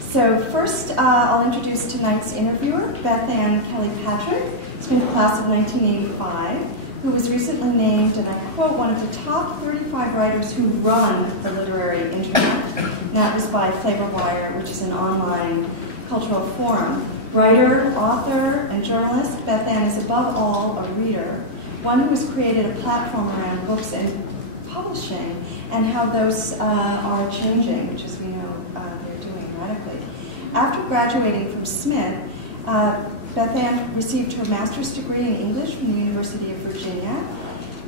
So first, I'll introduce tonight's interviewer, Beth Ann Kelly Patrick, who's been the class of 1985, who was recently named, and I quote, one of the top 35 writers who run the literary internet. And that was by FlavorWire, which is an online cultural forum. Writer, author, and journalist, Beth Ann is above all a reader, one who has created a platform around books and publishing and how those are changing, which, as we know, they're doing radically. After graduating from Smith, Beth Ann received her master's degree in English from the University of Virginia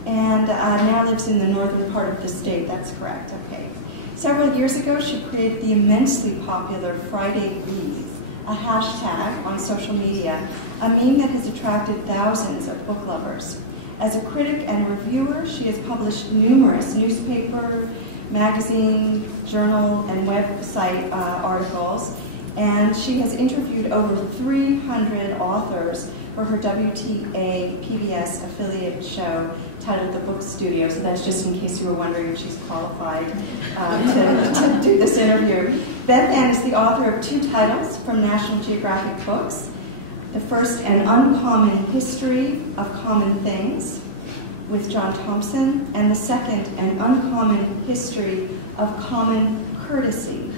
and now lives in the northern part of the state. That's correct, okay. Several years ago, she created the immensely popular Friday Reads, a hashtag on social media, a meme that has attracted thousands of book lovers. As a critic and reviewer, she has published numerous newspaper, magazine, journal, and website articles, and she has interviewed over 300 authors for her WTA PBS affiliate show titled The Book Studio. So that's just in case you were wondering if she's qualified to do this interview. Beth Ann is the author of 2 titles from National Geographic Books. The first, An Uncommon History of Common Things with John Thompson, and the second, An Uncommon History of Common Courtesy.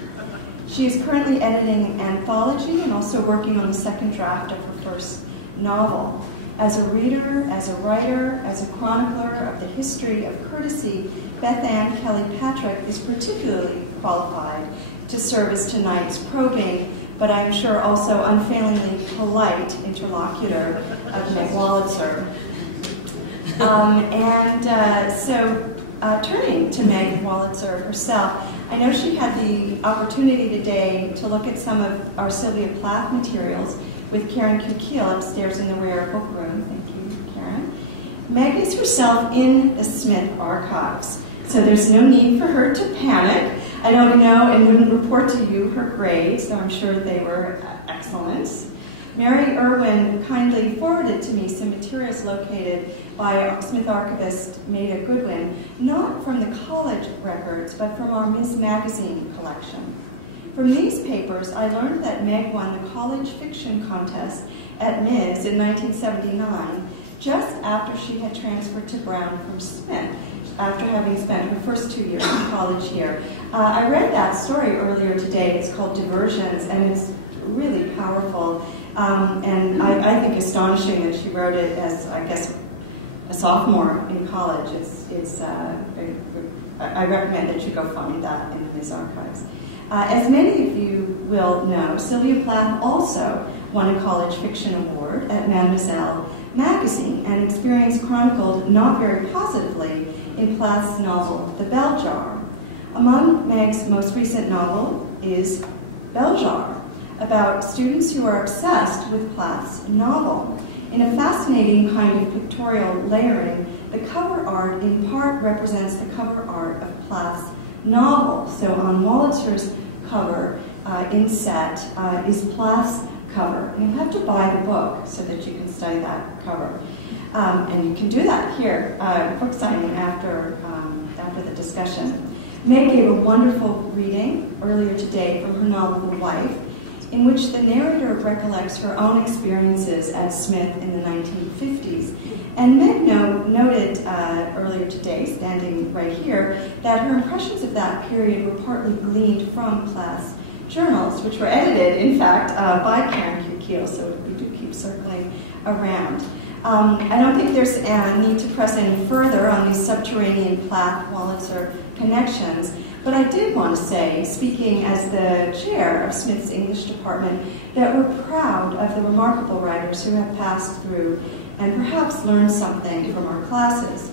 She is currently editing an anthology and also working on the second draft of her first novel. As a reader, as a writer, as a chronicler of the history of courtesy, Beth Ann Kelly Patrick is particularly qualified to serve as tonight's probing, but I'm sure also unfailingly polite interlocutor of Meg Wolitzer. Turning to Meg Wolitzer herself, I know she had the opportunity today to look at some of our Sylvia Plath materials with Karen Kukil upstairs in the rare book room. Thank you, Karen. Meg is herself in the Smith archives, so there's no need for her to panic. I don't know and wouldn't report to you her grades, though I'm sure they were excellent. Mary Irwin kindly forwarded to me some materials located by Smith archivist Maida Goodwin, not from the college records, but from our Ms. Magazine collection. From these papers, I learned that Meg won the college fiction contest at Ms. in 1979, just after she had transferred to Brown from Smith, after having spent her first 2 years in college here. I read that story earlier today. It's called Diversions, and it's really powerful. And I think astonishing that she wrote it as, I guess, a sophomore in college. I recommend that you go find that in the Ms. archives. As many of you will know, Sylvia Plath also won a college fiction award at Moselle magazine, an experience chronicled not very positively in Plath's novel, The Beljar. Among Meg's most recent novel is Beljar, about students who are obsessed with Plath's novel. In a fascinating kind of pictorial layering, the cover art in part represents the cover art of Plath's novel. So on Wolitzer's cover, inset, is Plath's cover. And you have to buy the book so that you can study that cover. And you can do that here, book signing after the discussion. Meg gave a wonderful reading earlier today from her novel, The Wife, in which the narrator recollects her own experiences at Smith in the 1950s. And Meg noted earlier today, standing right here, that her impressions of that period were partly gleaned from Plath's journals, which were edited, in fact, by Karen Kukil, so we do keep circling around. I don't think there's a need to press any further on these subterranean Plath-Wolitzer connections, but I did want to say, speaking as the chair of Smith's English department, that we're proud of the remarkable writers who have passed through and perhaps learned something from our classes.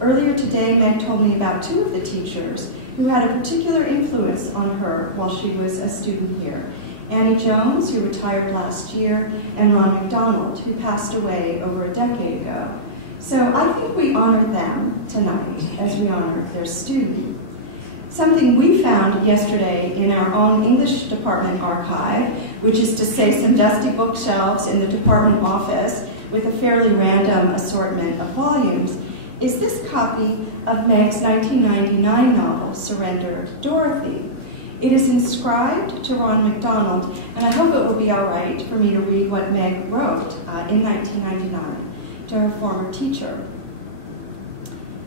Earlier today, Meg told me about 2 of the teachers who had a particular influence on her while she was a student here. Annie Jones, who retired last year, and Ron McDonald, who passed away over a decade ago. So I think we honor them tonight as we honor their student. Something we found yesterday in our own English department archive, which is to say some dusty bookshelves in the department office with a fairly random assortment of volumes, is this copy of Meg's 1999 novel, Surrender Dorothy. It is inscribed to Ron MacDonald, and I hope it will be all right for me to read what Meg wrote in 1999 to her former teacher.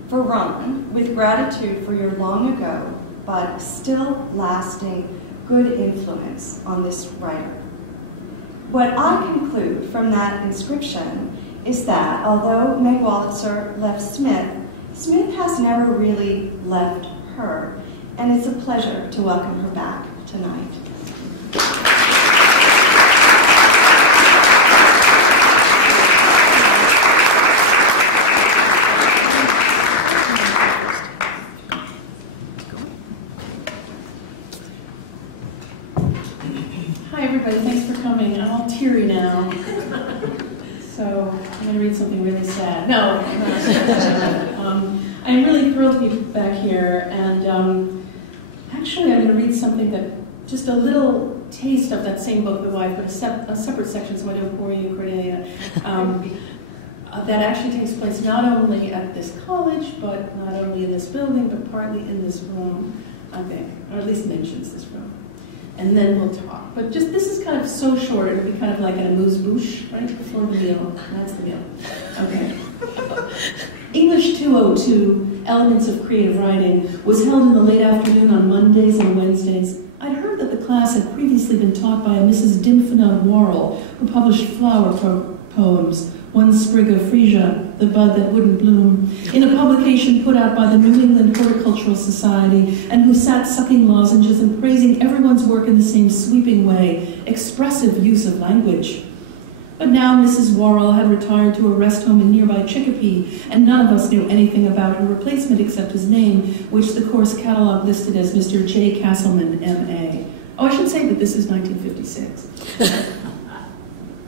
For Ron, with gratitude for your long ago, but still lasting good influence on this writer. What I conclude from that inscription is that although Meg Wolitzer left Smith, Smith has never really left her, and it's a pleasure to welcome her back tonight. Hi everybody, thanks for coming. I'm all teary now. So I'm going to read something really sad. No, I'm really thrilled to be back here, and actually I'm going to read something that, just a little taste of that same book, The Wife, but a separate section so I don't bore you, Cornelia, that actually takes place not only at this college, but not only in this building, but partly in this room, I think, or at least mentions this room. And then we'll talk. But just, this is kind of so short, it'll be kind of like an amuse-bouche, right before the meal. That's the meal. Okay. English 202, Elements of Creative Writing, was held in the late afternoon on Mondays and Wednesdays. I'd heard that the class had previously been taught by a Mrs. Dimphina Worrell, who published flower poems, One Sprig of Freesia, The Bud That Wouldn't Bloom, in a publication put out by the New England Horticultural Society, and who sat sucking lozenges and praising everyone's work in the same sweeping way, expressive use of language. But now Mrs. Worrell had retired to a rest home in nearby Chicopee, and none of us knew anything about her replacement except his name, which the course catalog listed as Mr. J. Castleman, M.A. Oh, I should say that this is 1956.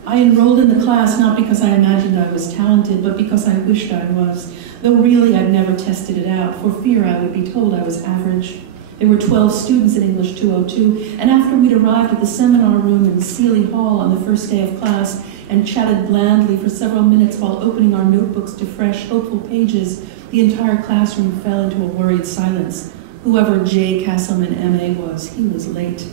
I enrolled in the class not because I imagined I was talented, but because I wished I was, though really I'd never tested it out, for fear I would be told I was average. There were 12 students in English 202, and after we'd arrived at the seminar room in Seeley Hall on the first day of class and chatted blandly for several minutes while opening our notebooks to fresh, hopeful pages, the entire classroom fell into a worried silence. Whoever J. Castleman, M.A. was, he was late.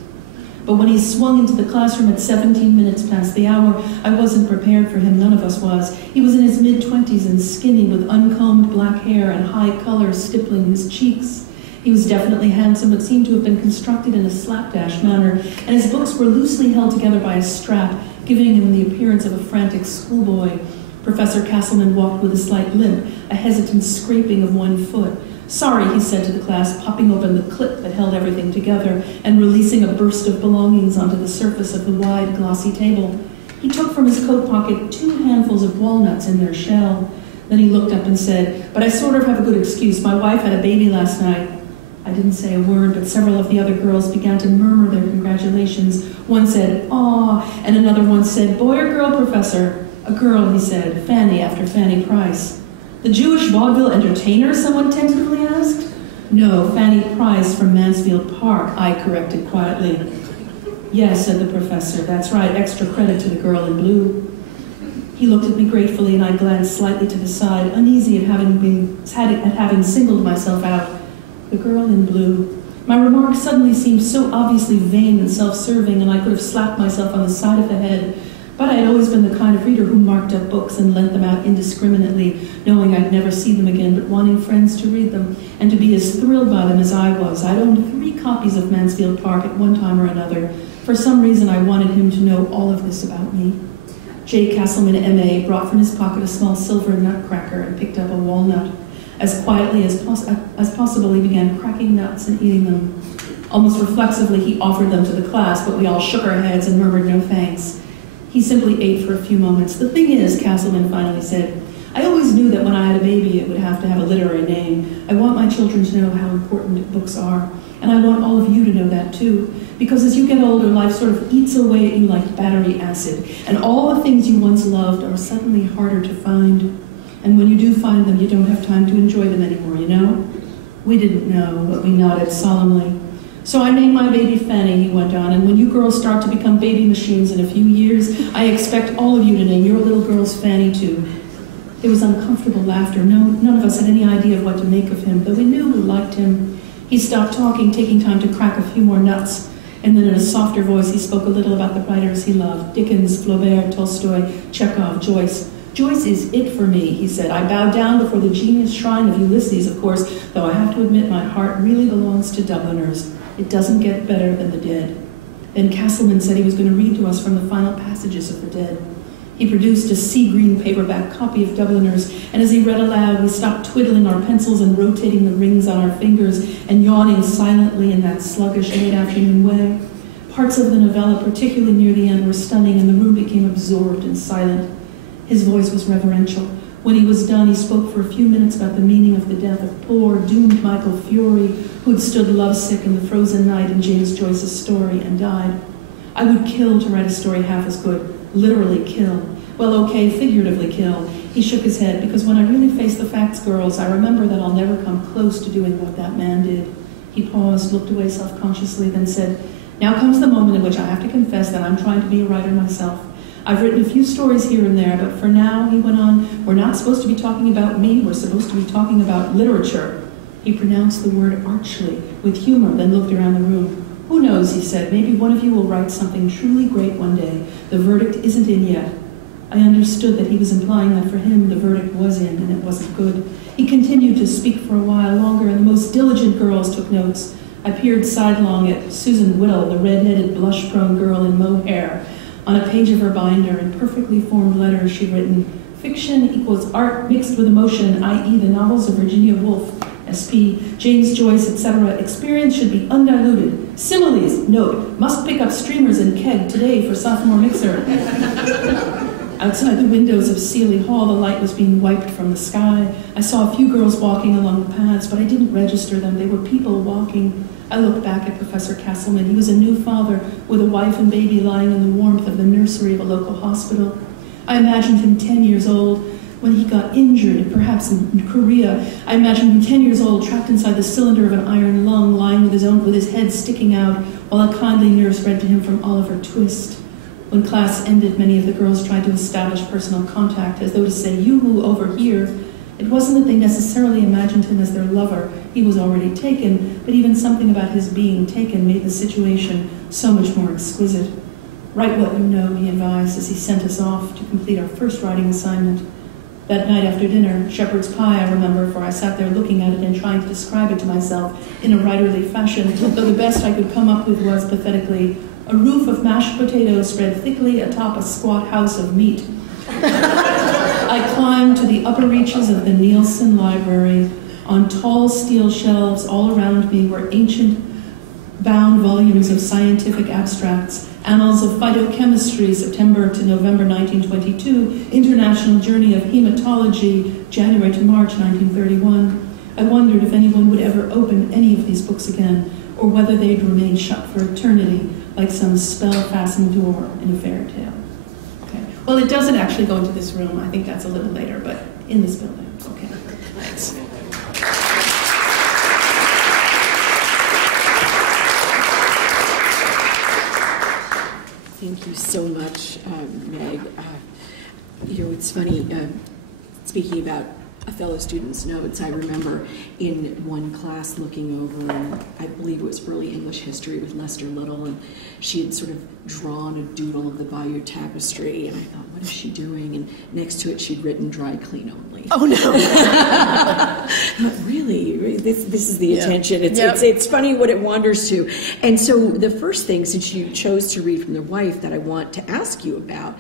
But when he swung into the classroom at 17 minutes past the hour, I wasn't prepared for him, none of us was. He was in his mid-20s and skinny with uncombed black hair and high color stippling his cheeks. He was definitely handsome, but seemed to have been constructed in a slapdash manner, and his books were loosely held together by a strap, giving him the appearance of a frantic schoolboy. Professor Castleman walked with a slight limp, a hesitant scraping of one foot. "Sorry," he said to the class, popping open the clip that held everything together and releasing a burst of belongings onto the surface of the wide, glossy table. He took from his coat pocket 2 handfuls of walnuts in their shell. Then he looked up and said, "But I sort of have a good excuse. My wife had a baby last night." I didn't say a word, but several of the other girls began to murmur their congratulations. One said, "Aw," and another one said, "Boy or girl, Professor?" "A girl," he said, "Fanny after Fanny Price." "The Jewish vaudeville entertainer?" someone tentatively asked. "No, Fanny Price from Mansfield Park," I corrected quietly. "Yes," said the professor, "that's right, extra credit to the girl in blue." He looked at me gratefully, and I glanced slightly to the side, uneasy at having singled myself out. The girl in blue. My remark suddenly seemed so obviously vain and self-serving, and I could have slapped myself on the side of the head. But I had always been the kind of reader who marked up books and lent them out indiscriminately, knowing I'd never see them again, but wanting friends to read them, and to be as thrilled by them as I was. I'd owned 3 copies of Mansfield Park at one time or another. For some reason, I wanted him to know all of this about me. J. Castleman, M.A., brought from his pocket a small silver nutcracker and picked up a walnut. As quietly as possible, he began cracking nuts and eating them. Almost reflexively, he offered them to the class, but we all shook our heads and murmured no thanks. He simply ate for a few moments. "The thing is," Castleman finally said, "I always knew that when I had a baby, it would have to have a literary name. I want my children to know how important books are. And I want all of you to know that, too. Because as you get older, life sort of eats away at you like battery acid. And all the things you once loved are suddenly harder to find. And when you do find them, you don't have time to enjoy them anymore, you know?" We didn't know, but we nodded solemnly. "So I named my baby Fanny," he went on, "and when you girls start to become baby machines in a few years, I expect all of you to name your little girls Fanny, too." There was uncomfortable laughter. None of us had any idea of what to make of him, though we knew we liked him. He stopped talking, taking time to crack a few more nuts. And then in a softer voice, he spoke a little about the writers he loved: Dickens, Flaubert, Tolstoy, Chekhov, Joyce. Joyce is it for me, he said. I bow down before the genius shrine of Ulysses, of course, though I have to admit my heart really belongs to Dubliners. It doesn't get better than the Dead. Then Castleman said he was going to read to us from the final passages of the Dead. He produced a sea-green paperback copy of Dubliners, and as he read aloud, we stopped twiddling our pencils and rotating the rings on our fingers and yawning silently in that sluggish late-afternoon way. Parts of the novella, particularly near the end, were stunning, and the room became absorbed and silent. His voice was reverential. When he was done, he spoke for a few minutes about the meaning of the death of poor, doomed Michael Fury, who had stood lovesick in the frozen night in James Joyce's story and died. I would kill to write a story half as good. Literally kill. Well, okay, figuratively kill. He shook his head, because when I really face the facts, girls, I remember that I'll never come close to doing what that man did. He paused, looked away self-consciously, then said, now comes the moment in which I have to confess that I'm trying to be a writer myself. I've written a few stories here and there, but for now, he went on, we're not supposed to be talking about me, we're supposed to be talking about literature. He pronounced the word archly, with humor, then looked around the room. Who knows, he said, maybe one of you will write something truly great one day. The verdict isn't in yet. I understood that he was implying that for him the verdict was in, and it wasn't good. He continued to speak for a while longer, and the most diligent girls took notes. I peered sidelong at Susan Whittle, the red-headed, blush-prone girl in mohair. On a page of her binder, in perfectly formed letters, she'd written, fiction equals art mixed with emotion, i.e. the novels of Virginia Woolf, SP, James Joyce, etc. Experience should be undiluted. Similes, note, must pick up streamers and keg today for sophomore mixer. Outside the windows of Seeley Hall, the light was being wiped from the sky. I saw a few girls walking along the paths, but I didn't register them. They were people walking. I looked back at Professor Castleman. He was a new father with a wife and baby lying in the warmth of the nursery of a local hospital. I imagined him 10 years old when he got injured, perhaps in Korea. I imagined him 10 years old, trapped inside the cylinder of an iron lung, lying with his head sticking out, while a kindly nurse read to him from Oliver Twist. When class ended, many of the girls tried to establish personal contact, as though to say, you who over here. It wasn't that they necessarily imagined him as their lover. He was already taken, but even something about his being taken made the situation so much more exquisite. Write what you know, he advised as he sent us off to complete our first writing assignment. That night after dinner, shepherd's pie, I remember, for I sat there looking at it and trying to describe it to myself in a writerly fashion, though the best I could come up with was, pathetically, a roof of mashed potatoes spread thickly atop a squat house of meat. I climbed to the upper reaches of the Nielsen Library. On tall steel shelves all around me were ancient bound volumes of scientific abstracts, Annals of Phytochemistry, September to November 1922, International Journey of Hematology, January to March 1931. I wondered if anyone would ever open any of these books again, or whether they'd remain shut for eternity, like some spell-fastened door in a fairy tale. Okay. Well, it doesn't actually go into this room. I think that's a little later, but in this building. Okay. Thanks. Thank you so much, Meg. It's funny, speaking about a fellow student's notes, I remember in one class looking over, I believe it was early English history with Lester Little, and she had sort of drawn a doodle of the Bayeux Tapestry, and I thought, what is she doing? And next to it, she'd written dry clean only. Oh, no. But really, this is the attention. It's funny what it wanders to. And so the first thing, since you chose to read from the wife, that I want to ask you about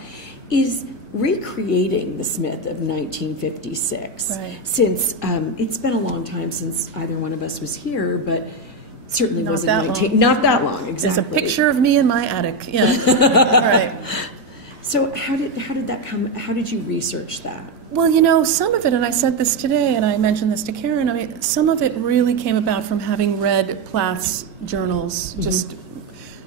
is recreating the Smith of 1956. Right. Since it's been a long time since either one of us was here, but certainly not wasn't that 19. Long. Not that long, exactly. There's a picture of me in my attic. Yeah. Right. So how did that come? How did you research that? Well, some of it, and I said this today, and I mentioned this to Karen, I mean, some of it really came about from having read Plath's journals. Mm-hmm. Just,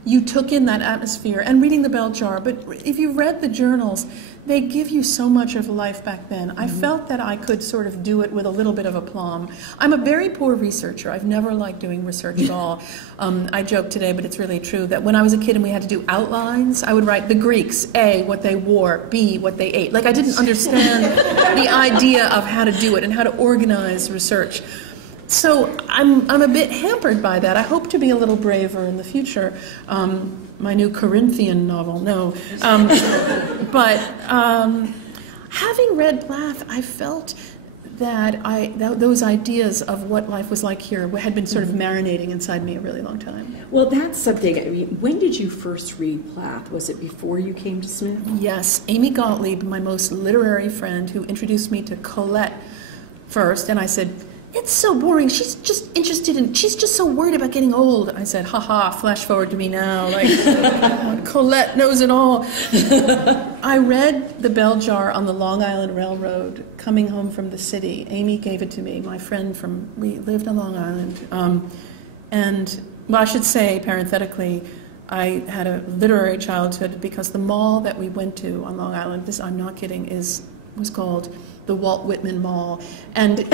you took in that atmosphere, and reading the Beljar, but if you read the journals, they give you so much of life back then. Mm-hmm. I felt that I could sort of do it with a little bit of aplomb. I'm a very poor researcher. I've never liked doing research at all. I joke today, but it's really true, that when I was a kid and we had to do outlines, I would write the Greeks, A, what they wore, B, what they ate. Like, I didn't understand the idea of how to do it and how to organize research. So I'm a bit hampered by that. I hope to be a little braver in the future. My new Corinthian novel, no. But having read Plath, I felt that those ideas of what life was like here had been sort of marinating inside me a really long time. Well, that's something. I mean, when did you first read Plath? Was it before you came to Smith? Yes, Amy Gottlieb, my most literary friend, who introduced me to Colette first, and I said, "It's so boring. She's just so worried about getting old." I said, "Ha, flash forward to me now. Like, Colette knows it all." I read the Beljar on the Long Island Railroad coming home from the city. Amy gave it to me, my friend we lived on Long Island. And, well, I should say, parenthetically, I had a literary childhood because the mall that we went to on Long Island, this, I'm not kidding, was called the Walt Whitman Mall. And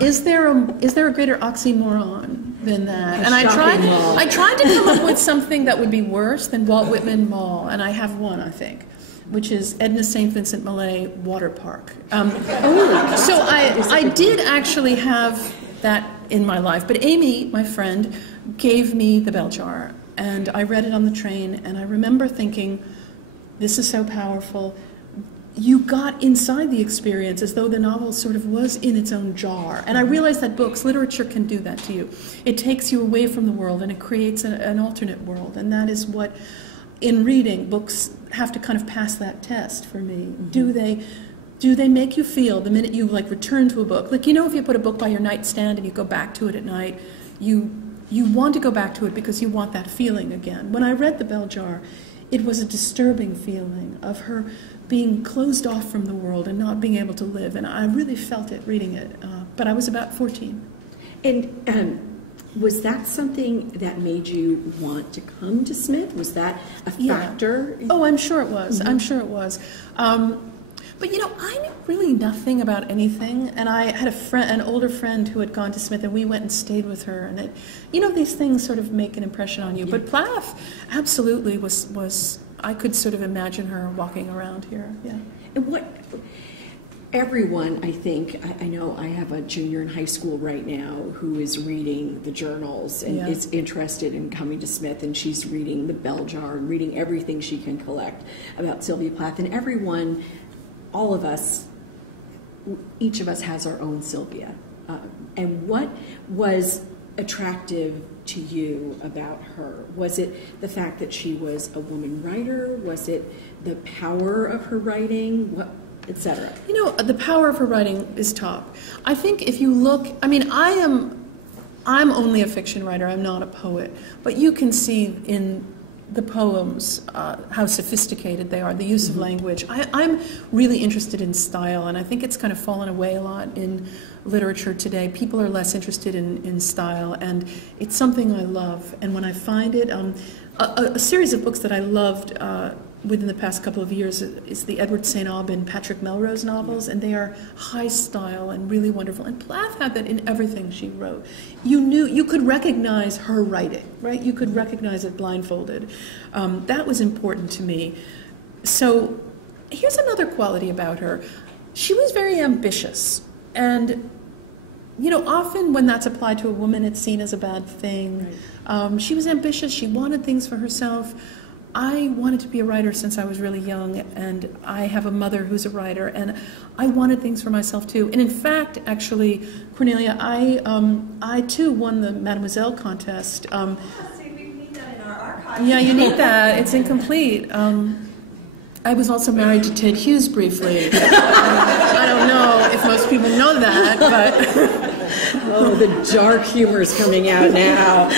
is there a greater oxymoron than that? And I tried to come up with something that would be worse than Walt Whitman Mall, and I have one, I think, which is Edna St. Vincent Millay Water Park. So I did actually have that in my life, but Amy, my friend, gave me the Beljar, and I read it on the train, and I remember thinking, this is so powerful. You got inside the experience as though the novel sort of was in its own jar. And I realized that literature can do that to you. It takes you away from the world and it creates an alternate world. And that is what, in reading, books have to kind of pass that test for me. Mm-hmm. Do they make you feel the minute you return to a book? Like, if you put a book by your nightstand and you go back to it at night, you want to go back to it because you want that feeling again. When I read the Beljar, it was a disturbing feeling of her being closed off from the world and not being able to live. And I really felt it reading it. But I was about 14. And was that something that made you want to come to Smith? Was that a factor? Yeah. Oh, I'm sure it was. Mm-hmm. I'm sure it was. But, I knew really nothing about anything. And I had an older friend who had gone to Smith, and we went and stayed with her. And, these things sort of make an impression on you. Yeah. But Plath absolutely was I could sort of imagine her walking around here. Yeah. And everyone, I think, I know I have a junior in high school right now who is reading the journals and is interested in coming to Smith, and she's reading the Beljar and reading everything she can collect about Sylvia Plath. And everyone, all of us, each of us has our own Sylvia. And what was attractive to you about her? Was it the fact that she was a woman writer? Was it the power of her writing? Etc. The power of her writing is top. I think if you look, I'm only a fiction writer. I'm not a poet, but you can see in the poems how sophisticated they are, the use of language. I'm really interested in style, and I think it's kind of fallen away a lot in literature today. People are less interested in style, and it's something I love. And when I find it, a series of books that I loved within the past couple of years is the Edward St. Aubyn, Patrick Melrose novels, and they are high style and really wonderful. And Plath had that in everything she wrote. You could recognize her writing, right? You could recognize it blindfolded. That was important to me. So here's another quality about her. She was very ambitious. And, often when that's applied to a woman, it's seen as a bad thing. Right. She was ambitious. She wanted things for herself. I wanted to be a writer since I was really young, and I have a mother who's a writer, and I wanted things for myself too. And in fact, actually, Cornelia, I too won the Mademoiselle contest. See, we need that in our archive. Yeah, you need that. It's incomplete. I was also married to Ted Hughes briefly. I don't know if most people know that, but... Oh, the dark humor is coming out now.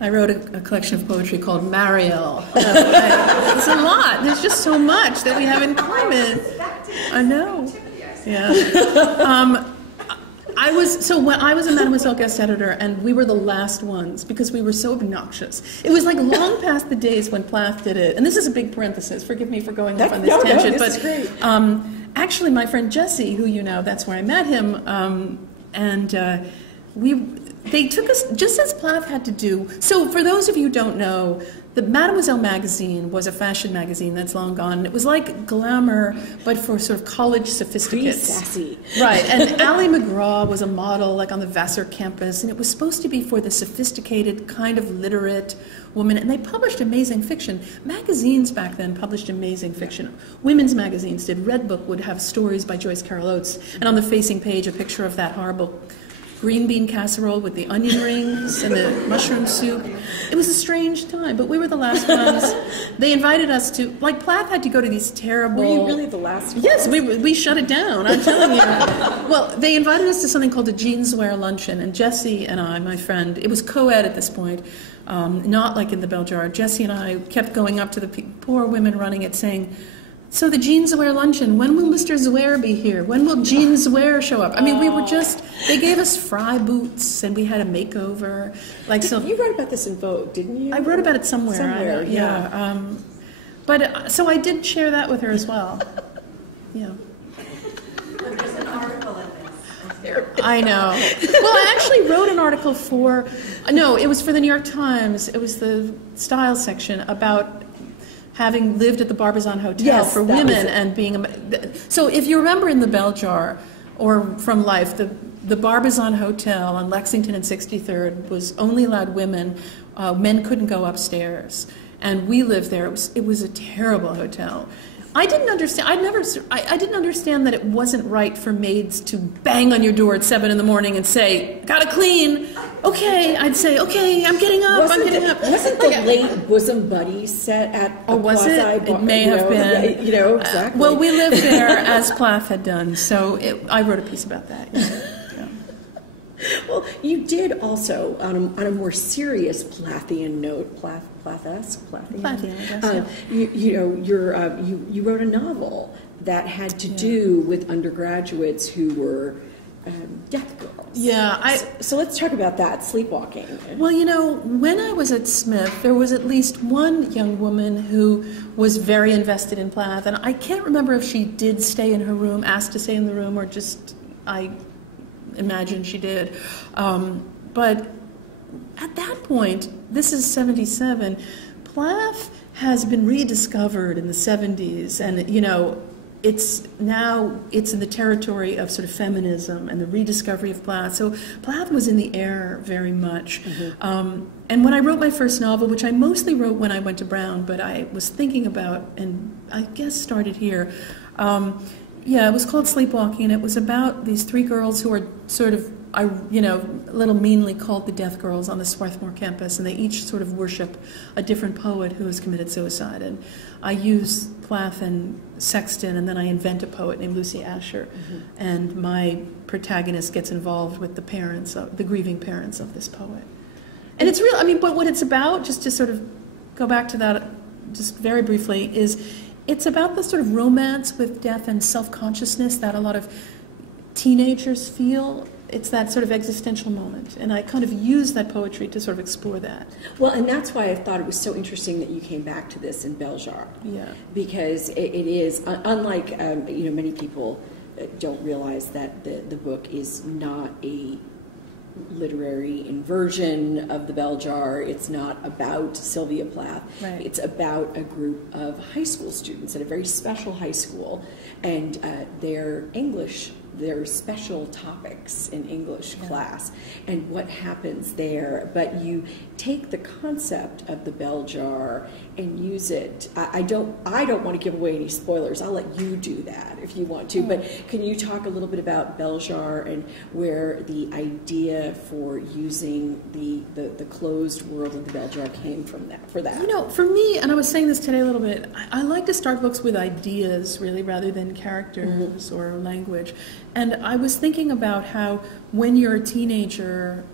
I wrote a collection of poetry called Mariel. It's a lot. There's just so much that we have in common. I know. Yeah. When I was a Mademoiselle guest editor, and we were the last ones because we were so obnoxious. It was long past the days when Plath did it. And this is a big parenthesis. Forgive me for going off on this tangent. No, this is great. Actually, my friend Jesse, who that's where I met him, they took us, just as Plath had to do. So for those of you who don't know, the Mademoiselle magazine was a fashion magazine that's long gone. It was like Glamour, but for sort of college sophisticates. Sassy. Right, and Ally McGraw was a model like on the Vassar campus, and it was supposed to be for the sophisticated, kind of literate woman, and they published amazing fiction. Magazines back then published amazing fiction. Women's magazines did. Red Book would have stories by Joyce Carol Oates, and on the facing page a picture of that horrible green bean casserole with the onion rings and the mushroom soup. It was a strange time, but we were the last ones. They invited us to, like, Plath had to go to these terrible... Were you really the last one? Yes, we shut it down, I'm telling you. Well, they invited us to something called a Jeanswear Luncheon, and Jessie and I, my friend, it was co-ed at this point, not like in the Beljar. Jessie and I kept going up to the poor women running it saying, so the Jeanswear Luncheon, when will Mr. Zwehr be here? When will Jean Zwehr show up? I mean, we were just, they gave us fry boots, and we had a makeover. Like, so you wrote about this in Vogue, didn't you? I wrote about it somewhere. Somewhere, yeah. But, so I did share that with her as well. Yeah. There's an article in this. I know. Well, I actually wrote an article for, no, it was for the New York Times. It was the style section about having lived at the Barbizon Hotel for women and being so if you remember in the Beljar or from Life, the Barbizon Hotel on Lexington and 63rd was only allowed women. Men couldn't go upstairs, and we lived there. It was a terrible hotel. I didn't understand. I didn't understand that it wasn't right for maids to bang on your door at 7 in the morning and say, "Gotta clean." Okay, I'd say, "Okay, I'm getting up. I'm getting up." Wasn't the late Bosom Buddies set at? Oh, was it? It may have been. You know, exactly. Well, we lived there as Plath had done, so I wrote a piece about that. Yeah. Well, you did also, on a more serious Plathian note, Plathian, I guess, yeah. You wrote a novel that had to do with undergraduates who were deaf girls. Yeah. So let's talk about that, Sleepwalking. Well, when I was at Smith, there was at least one young woman who was very invested in Plath, and I can't remember if she did stay in her room, asked to stay in the room, or just I imagine she did. But at that point, this is 77, Plath has been rediscovered in the 70s, and it's in the territory of sort of feminism and the rediscovery of Plath. So Plath was in the air very much. Mm-hmm. And when I wrote my first novel, which I mostly wrote when I went to Brown, but I was thinking about, and I guess started here, it was called Sleepwalking, and it was about these three girls who are sort of, a little meanly called the Death Girls on the Swarthmore campus, and they each sort of worship a different poet who has committed suicide. And I use Plath and Sexton, and then I invent a poet named Lucy Asher, and my protagonist gets involved with the grieving parents of this poet. And it's real, but what it's about, just to sort of go back to that just very briefly, is it's about the sort of romance with death and self-consciousness that a lot of teenagers feel. It's that sort of existential moment, and I kind of use that poetry to sort of explore that. Well, and that's why I thought it was so interesting that you came back to this in Beljar. Yeah. Because it is, unlike, many people don't realize that the book is not a literary inversion of the Beljar. It's not about Sylvia Plath. Right. It's about a group of high school students at a very special high school, and their special topics in English class and what happens there. But you take the concept of the Beljar and use it. I don't want to give away any spoilers. I'll let you do that if you want to. But can you talk a little bit about Beljar and where the idea for using the closed world of the Beljar came from that? For that, for me, and I was saying this today a little bit, I like to start books with ideas, really, rather than characters or language. And I was thinking about how when you're a teenager,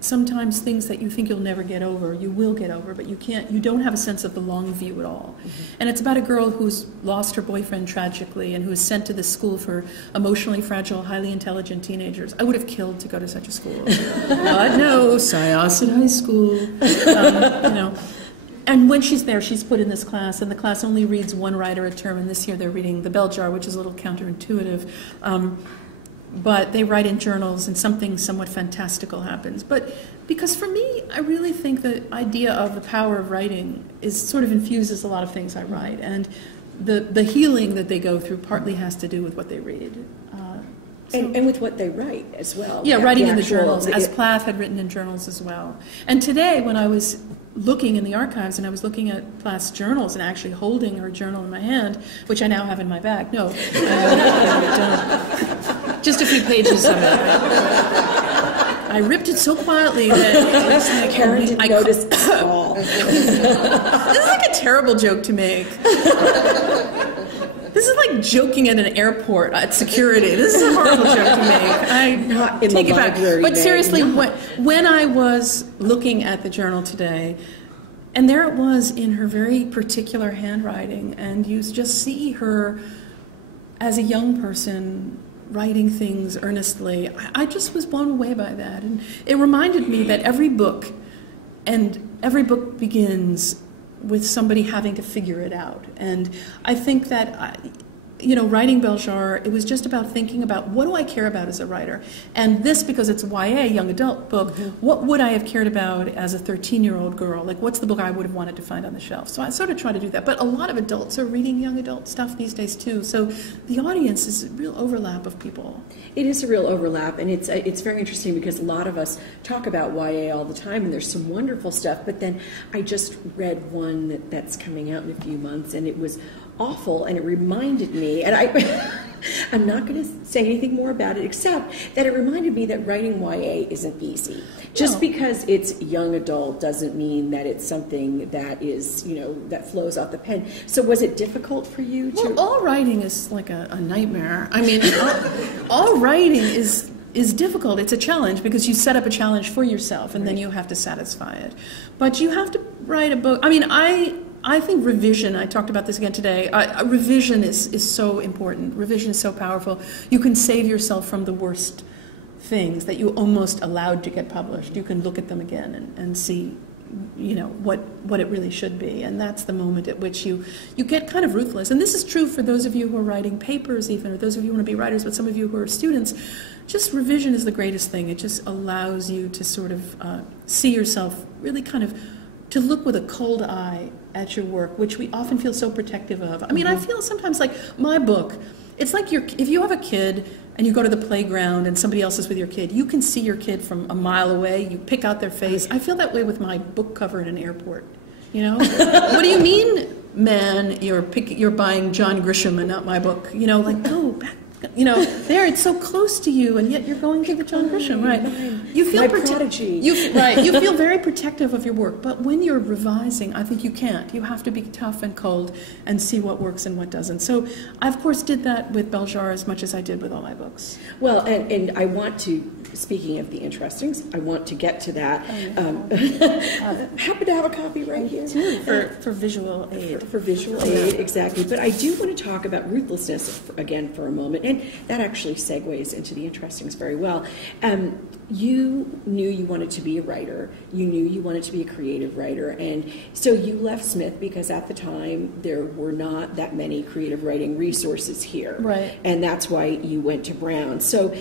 sometimes things that you think you'll never get over, you will get over, but you don't have a sense of the long view at all. And it's about a girl who's lost her boyfriend tragically and who is sent to this school for emotionally fragile, highly intelligent teenagers. I would have killed to go to such a school. But no, Syosset High School. And when she's there, she's put in this class, and the class only reads one writer a term, and this year they're reading the Beljar, which is a little counterintuitive. but they write in journals and something somewhat fantastical happens. But because for me, I really think the idea of the power of writing is sort of infuses a lot of things I write. And the healing that they go through partly has to do with what they read. And with what they write as well. Yeah, writing in the journals, as Plath had written in journals as well. And today, when I was looking in the archives and I was looking at Plath's journals and actually holding her journal in my hand, which I now have in my bag. No, I don't. Just a few pages of it. I ripped it so quietly that Karen didn't notice at all. This is like a terrible joke to make. This is like joking at an airport at security. This is a horrible joke to make. I take it back. But seriously, when I was looking at the journal today, and there it was in her very particular handwriting, and you just see her as a young person writing things earnestly, I just was blown away by that. And it reminded me that every book begins with somebody having to figure it out. And I think that, writing Beljar, it was just about thinking about what do I care about as a writer? And this, because it's a YA, young adult book, what would I have cared about as a 13-year-old girl? Like, what's the book I would have wanted to find on the shelf? So I sort of try to do that. But a lot of adults are reading young adult stuff these days, too. So the audience is a real overlap of people. It is a real overlap, and it's very interesting because a lot of us talk about YA all the time, and there's some wonderful stuff. But then I just read one that's coming out in a few months, and it was awful, and it reminded me, and I'm not going to say anything more about it except that it reminded me that writing YA isn't easy. Just because it's young adult doesn't mean that it's something that is, that flows off the pen. So was it difficult for you to... Well, all writing is like a nightmare. I mean, all writing is difficult. It's a challenge because you set up a challenge for yourself and then you have to satisfy it. But you have to write a book. I mean, I think revision, I talked about this again today, revision is so important. Revision is so powerful. You can save yourself from the worst things that you almost allowed to get published. You can look at them again and see, what it really should be. And that's the moment at which you get kind of ruthless. And this is true for those of you who are writing papers even, or those of you who want to be writers, but some of you who are students. Just revision is the greatest thing. It just allows you to sort of see yourself really kind of, to look with a cold eye at your work, which we often feel so protective of. I mean, I feel sometimes like my book, it's like if you have a kid and you go to the playground and somebody else is with your kid, you can see your kid from a mile away, you pick out their face. I feel that way with my book cover in an airport, What do you mean, man, you're buying John Grisham and not my book? Like, go back. There it's so close to you, and yet you're going to the John Grisham, right? You feel prodigy. Right. You feel very protective of your work, but when you're revising, I think you can't. You have to be tough and cold and see what works and what doesn't. So I, of course, did that with Beljar as much as I did with all my books. Well, and I want to, speaking of the interestings, I want to get to that. Happen to have a copy right here. For visual aid. For visual aid, exactly. But I do want to talk about ruthlessness again for a moment. And that actually segues into the interestings very well. You knew you wanted to be a writer. You knew you wanted to be a creative writer. And so you left Smith because at the time there were not that many creative writing resources here. Right. And that's why you went to Brown. So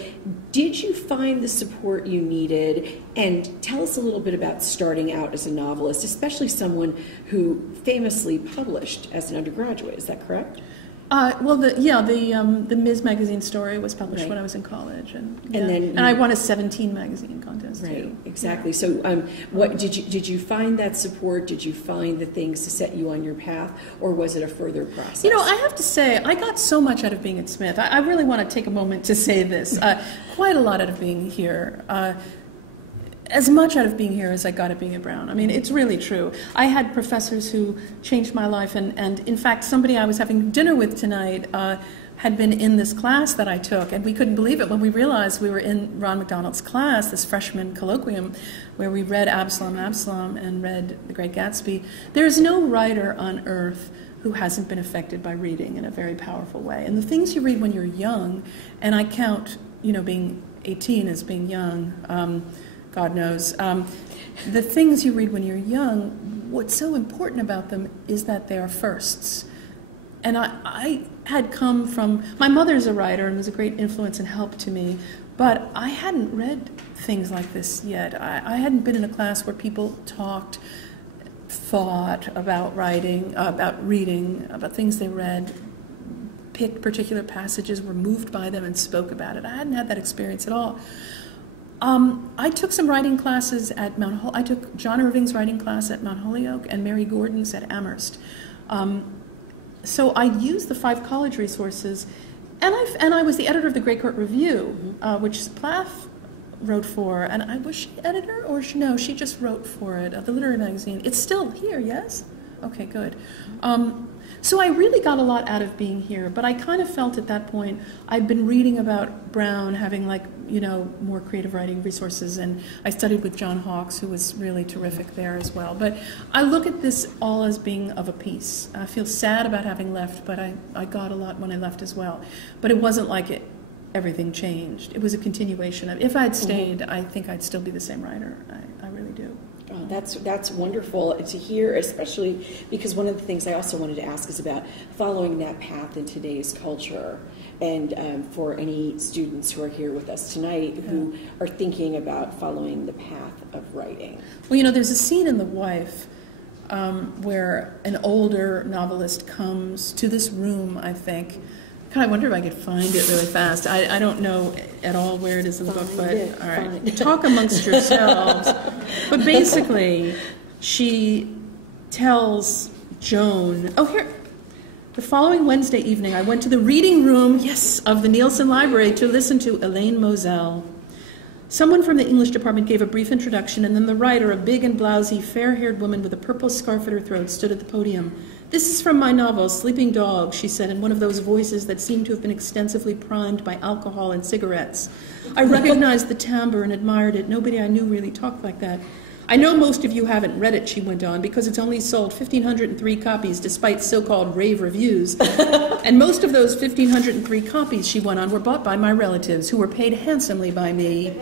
did you find the support you needed? And tell us a little bit about starting out as a novelist, especially someone who famously published as an undergraduate. Is that correct? The Ms. magazine story was published when I was in college, and I won a 17 magazine contest. Right, too. exactly. Yeah. So, what did you find that support? Did you find the things to set you on your path, or was it a further process? I have to say, I got so much out of being at Smith. I really want to take a moment to say this. Quite a lot out of being here. As much out of being here as I got at being at Brown. I mean, it's really true. I had professors who changed my life, and in fact, somebody I was having dinner with tonight had been in this class that I took, and we couldn't believe it when we realized we were in Ron McDonald's class, this freshman colloquium, where we read Absalom, and read The Great Gatsby. There's no writer on earth who hasn't been affected by reading in a very powerful way. And the things you read when you're young, and I count, being 18 as being young, God knows. The things you read when you're young, what's so important about them is that they are firsts. And I had come from, my mother's a writer and was a great influence and help to me, but I hadn't read things like this yet. I hadn't been in a class where people talked, thought about writing, about reading, about things they read, picked particular passages, were moved by them and spoke about it. I hadn't had that experience at all. I took some writing classes at I took John Irving's writing class at Mount Holyoke and Mary Gordon's at Amherst. So I used the 5 college resources, and I was the editor of the Breakout Review, which Plath wrote for, and was she editor, or no, she just wrote for it, the literary magazine. It's still here, yes? Okay, good. So I really got a lot out of being here, but I kind of felt at that point I'd been reading about Brown having more creative writing resources, and I studied with John Hawkes, who was really terrific there as well. But I look at this all as being of a piece. I feel sad about having left, but I got a lot when I left as well. But it wasn't like everything changed. It was a continuation of, if I'd stayed, I think I'd still be the same writer. I really do. Oh, that's wonderful to hear, especially because one of the things I also wanted to ask is about following that path in today's culture, and for any students who are here with us tonight who are thinking about following the path of writing. Well, there's a scene in The Wife where an older novelist comes to this room, I think. God, I wonder if I could find it really fast. I don't know at all where it is in the book, but all right. Talk amongst yourselves. But basically, she tells Joan, here, the following Wednesday evening, I went to the reading room, of the Nielsen Library to listen to Elaine Moselle. Someone from the English department gave a brief introduction, and then the writer, a big and blousy, fair-haired woman with a purple scarf at her throat, stood at the podium. "This is from my novel, Sleeping Dog," she said in one of those voices that seemed to have been extensively primed by alcohol and cigarettes. I recognized the timbre and admired it. Nobody I knew really talked like that. "I know most of you haven't read it," she went on, "because it's only sold 1,503 copies despite so-called rave reviews. And most of those 1,503 copies," she went on, "were bought by my relatives, who were paid handsomely by me."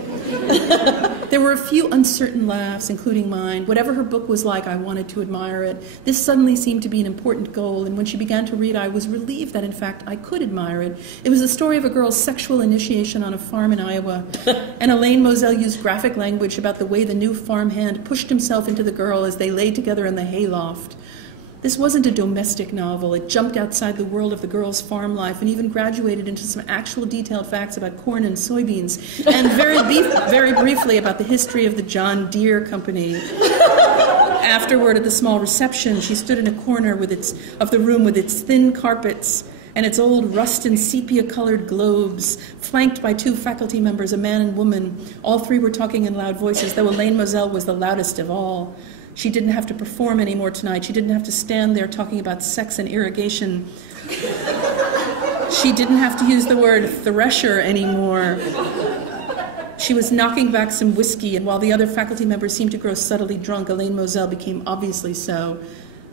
There were a few uncertain laughs, including mine. Whatever her book was like, I wanted to admire it. This suddenly seemed to be an important goal, and when she began to read, I was relieved that, in fact, I could admire it. It was the story of a girl's sexual initiation on a farm in Iowa, and Elaine Moselle used graphic language about the way the new farmhand pushed himself into the girl as they lay together in the hayloft. This wasn't a domestic novel. It jumped outside the world of the girl's farm life and even graduated into some actual detailed facts about corn and soybeans, and very briefly about the history of the John Deere Company. Afterward, at the small reception, she stood in a corner of the room with its thin carpets and its old rust and sepia-colored globes, flanked by 2 faculty members, a man and woman. All 3 were talking in loud voices, though Elaine Moselle was the loudest of all. She didn't have to perform anymore tonight. She didn't have to stand there talking about sex and irrigation. She didn't have to use the word thresher anymore. She was knocking back some whiskey, and while the other faculty members seemed to grow subtly drunk, Elaine Moselle became obviously so.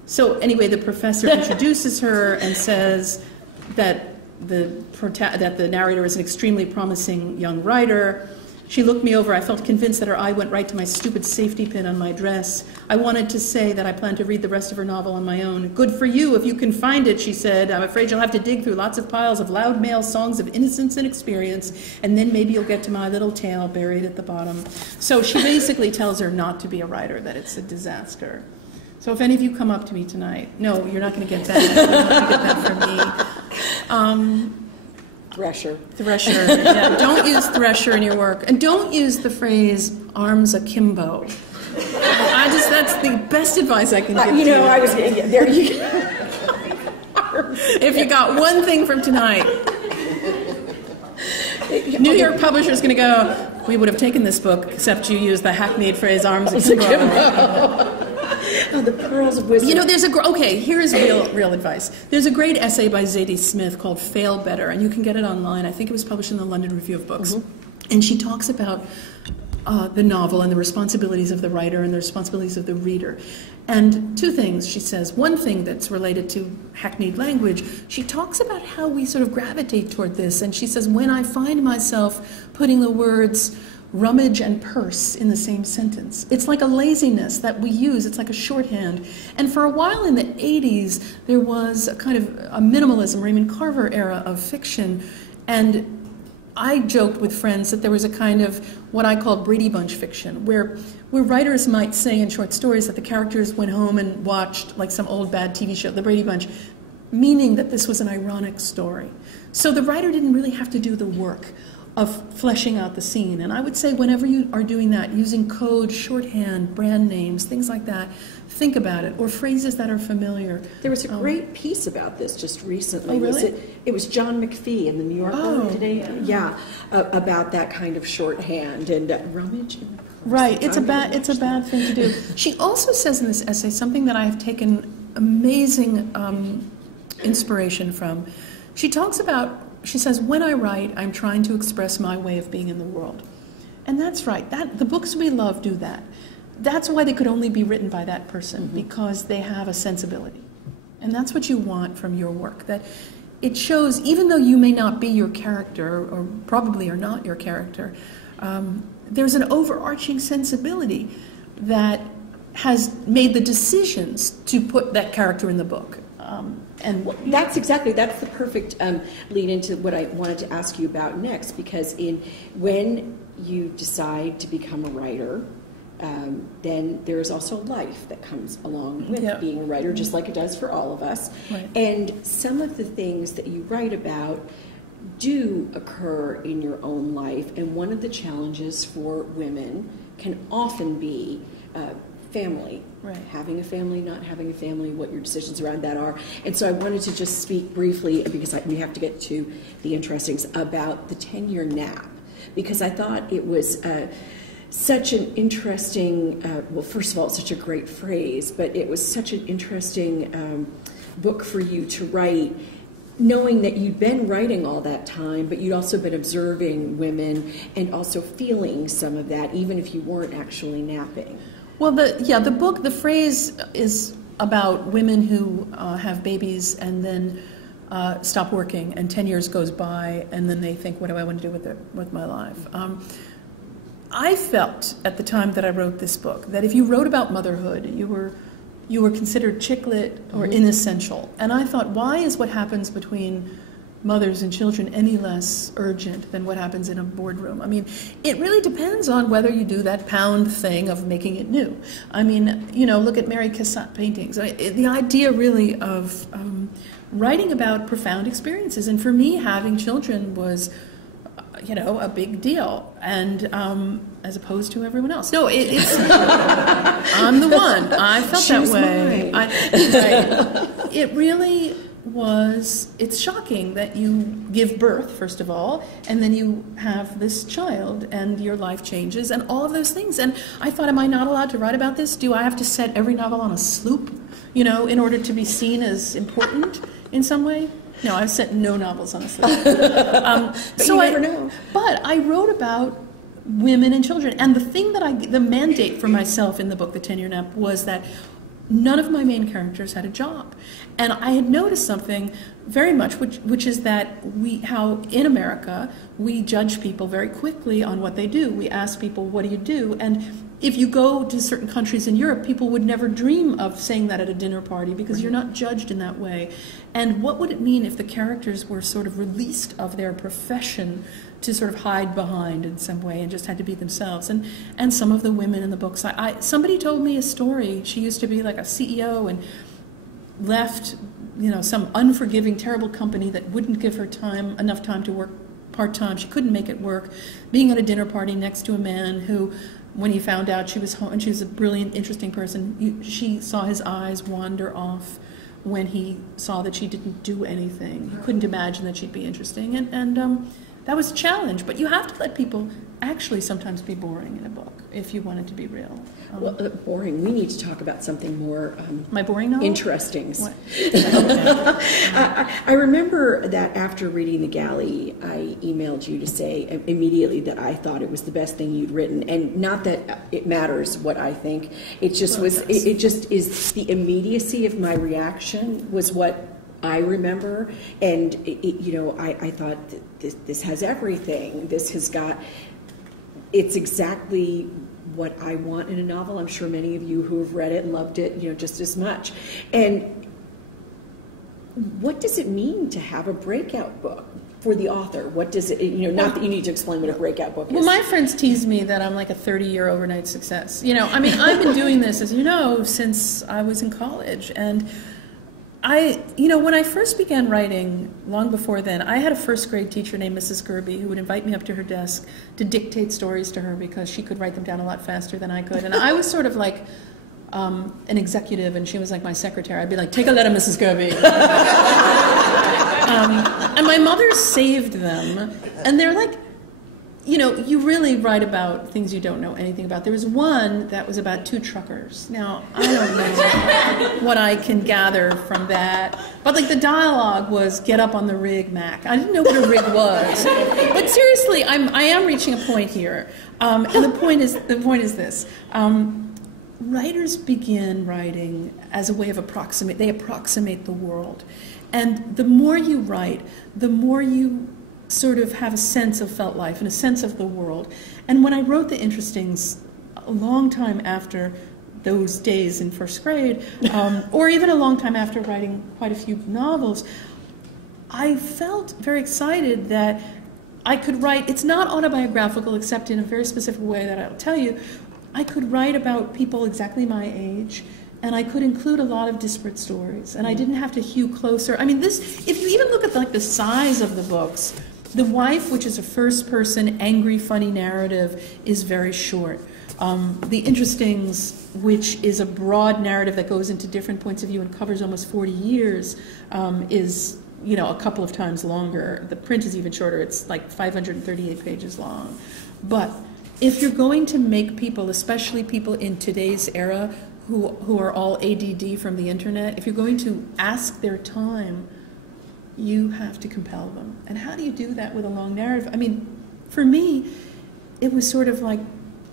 So anyway, the professor introduces her and says that the narrator is an extremely promising young writer. She looked me over. I felt convinced that her eye went right to my stupid safety pin on my dress. I wanted to say that I plan to read the rest of her novel on my own. "Good for you if you can find it," she said. "I'm afraid you'll have to dig through lots of piles of loud male songs of innocence and experience, and then maybe you'll get to my little tale buried at the bottom." So she basically tells her not to be a writer, that it's a disaster. So if any of you come up to me tonight, no, you're not going to get that. You're not going to get that from me. Thresher. Yeah. Don't use thresher in your work. And don't use the phrase arms akimbo. That's the best advice I can give you. There you go. If you got one thing from tonight, New York publisher is going to go, "We would have taken this book except you used the hackneyed phrase arms akimbo." Oh, the pearls of wisdom. Here's real advice. There's a great essay by Zadie Smith called "Fail Better," and you can get it online. I think it was published in the London Review of Books. And she talks about the novel and the responsibilities of the writer and the responsibilities of the reader. And 2 things, she says. One thing that's related to hackneyed language, she talks about how we sort of gravitate toward this. And she says, when I find myself putting the words rummage and purse in the same sentence. It's like a laziness that we use. It's like a shorthand. And for a while in the 80s, there was a kind of a minimalism, Raymond Carver era of fiction. And I joked with friends that there was a kind of what I called Brady Bunch fiction, where writers might say in short stories that the characters went home and watched like some old bad TV show, the Brady Bunch, meaning that this was an ironic story. So the writer didn't really have to do the work of fleshing out the scene. And I would say whenever you are doing that, using code, shorthand, brand names, things like that, think about it, or phrases that are familiar. There was a great piece about this just recently. Oh, really? It was John McPhee in the New Yorker today. Yeah, about that kind of shorthand and rummage. In the purse. Right, it's a bad thing to do. She also says in this essay something that I have taken amazing inspiration from. She talks about, she says, when I write, I'm trying to express my way of being in the world. And that's right. The books we love do that. That's why they could only be written by that person, because they have a sensibility. And that's what you want from your work, that it shows, even though you may not be your character, or probably are not your character, there's an overarching sensibility that has made the decisions to put that character in the book. That's the perfect lead into what I wanted to ask you about next, because when you decide to become a writer, then there's also life that comes along with being a writer, just like it does for all of us. Right. And some of the things that you write about do occur in your own life, and one of the challenges for women can often be family. Right. Having a family, not having a family, what your decisions around that are. And so I wanted to just speak briefly, because we have to get to the interestings, about the 10-year nap, because I thought it was such an interesting, well, first of all, it's such a great phrase, but it was such an interesting book for you to write, knowing that you'd been writing all that time, but you'd also been observing women and also feeling some of that, even if you weren't actually napping. Well, the phrase is about women who have babies and then stop working, and 10 years goes by, and then they think, what do I want to do with my life? I felt at the time that I wrote this book that if you wrote about motherhood, you were considered chick lit or inessential. And I thought, why is what happens between mothers and children any less urgent than what happens in a boardroom? I mean, it really depends on whether you do that pound thing of making it new. I mean, look at Mary Cassatt paintings. I mean, the idea really of writing about profound experiences. And for me, having children was, a big deal. And as opposed to everyone else. No, it's I'm the one. I felt that way. It really was, it's shocking that you give birth, first of all, and then you have this child and your life changes and all of those things. And I thought, am I not allowed to write about this? Do I have to set every novel on a sloop, in order to be seen as important in some way? No, I've set no novels on a sloop. But so you never know. But I wrote about women and children. And the thing the mandate for myself in the book, The 10-Year Nap, was that none of my main characters had a job. And I had noticed something very much, which is that how in America, we judge people very quickly on what they do. We ask people, what do you do? And if you go to certain countries in Europe, people would never dream of saying that at a dinner party, because you're not judged in that way. And what would it mean if the characters were sort of released of their profession to sort of hide behind in some way and just had to be themselves? And some of the women in the books, somebody told me a story. She used to be like a CEO and left, some unforgiving, terrible company that wouldn't give her enough time to work part-time. She couldn't make it work. Being at a dinner party next to a man who, when he found out she was home, and she was a brilliant, interesting person, she saw his eyes wander off when he saw that she didn't do anything. He couldn't imagine that she'd be interesting. And that was a challenge. But you have to let people actually sometimes be boring in a book if you want it to be real. Boring. We need to talk about something more my boring novel? Interesting. What? I remember that after reading The Galley, I emailed you to say immediately that I thought it was the best thing you'd written, and not that it matters what I think. It just was. It just is the immediacy of my reaction was what I remember, and I thought this has everything. This has got it's exactly what I want in a novel. I'm sure many of you who have read it loved it, just as much. And what does it mean to have a breakout book for the author? What does it, not that you need to explain what a breakout book is. Well, my friends tease me that I'm like a 30-year overnight success. I've been doing this, as you know, since I was in college. And when I first began writing, long before then, I had a first grade teacher named Mrs. Gerby who would invite me up to her desk to dictate stories to her because she could write them down a lot faster than I could. And I was sort of like an executive, and she was like my secretary. I'd be like, take a letter, Mrs. Gerby. And my mother saved them, and they're like, you really write about things you don't know anything about. There was one that was about two truckers. Now, I don't know what I can gather from that, but like the dialogue was, get up on the rig, Mac. I didn't know what a rig was. But seriously, I am reaching a point here. And the point is this. Writers begin writing as a way of approximate the world. And the more you write, the more you sort of have a sense of felt life and a sense of the world. And when I wrote The Interestings, a long time after those days in first grade, or even a long time after writing quite a few novels, I felt very excited that I could write. It's not autobiographical except in a very specific way that I'll tell you. I could write about people exactly my age, and I could include a lot of disparate stories, and I didn't have to hew closer. I mean, if you even look at the size of the books, The Wife, which is a first-person, angry, funny narrative, is very short. The Interestings, which is a broad narrative that goes into different points of view and covers almost 40 years, is a couple of times longer. The print is even shorter. It's like 538 pages long. But if you're going to make people, especially people in today's era who are all ADD from the internet, if you're going to ask their time, you have to compel them. And how do you do that with a long narrative? I mean, for me, it was sort of like,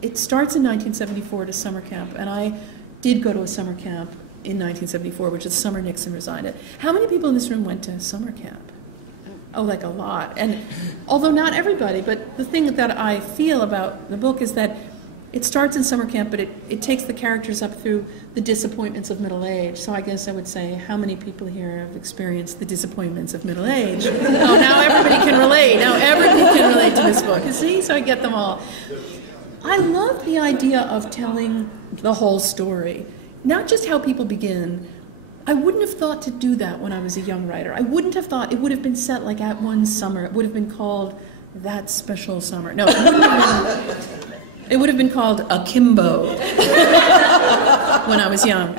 it starts in 1974 at a summer camp, and I did go to a summer camp in 1974, which is the summer Nixon resigned at. How many people in this room went to summer camp? Oh, like a lot. And although not everybody, but the thing that I feel about the book is that it starts in summer camp, but it takes the characters up through the disappointments of middle age. So I guess I would say, how many people here have experienced the disappointments of middle age? Oh, now everybody can relate. Now everybody can relate to this book. You see? So I get them all. I love the idea of telling the whole story, not just how people begin. I wouldn't have thought to do that when I was a young writer. I wouldn't have thought it would have been set like at one summer. It would have been called That Special Summer. No, it wouldn't have been. It would have been called Akimbo when I was young.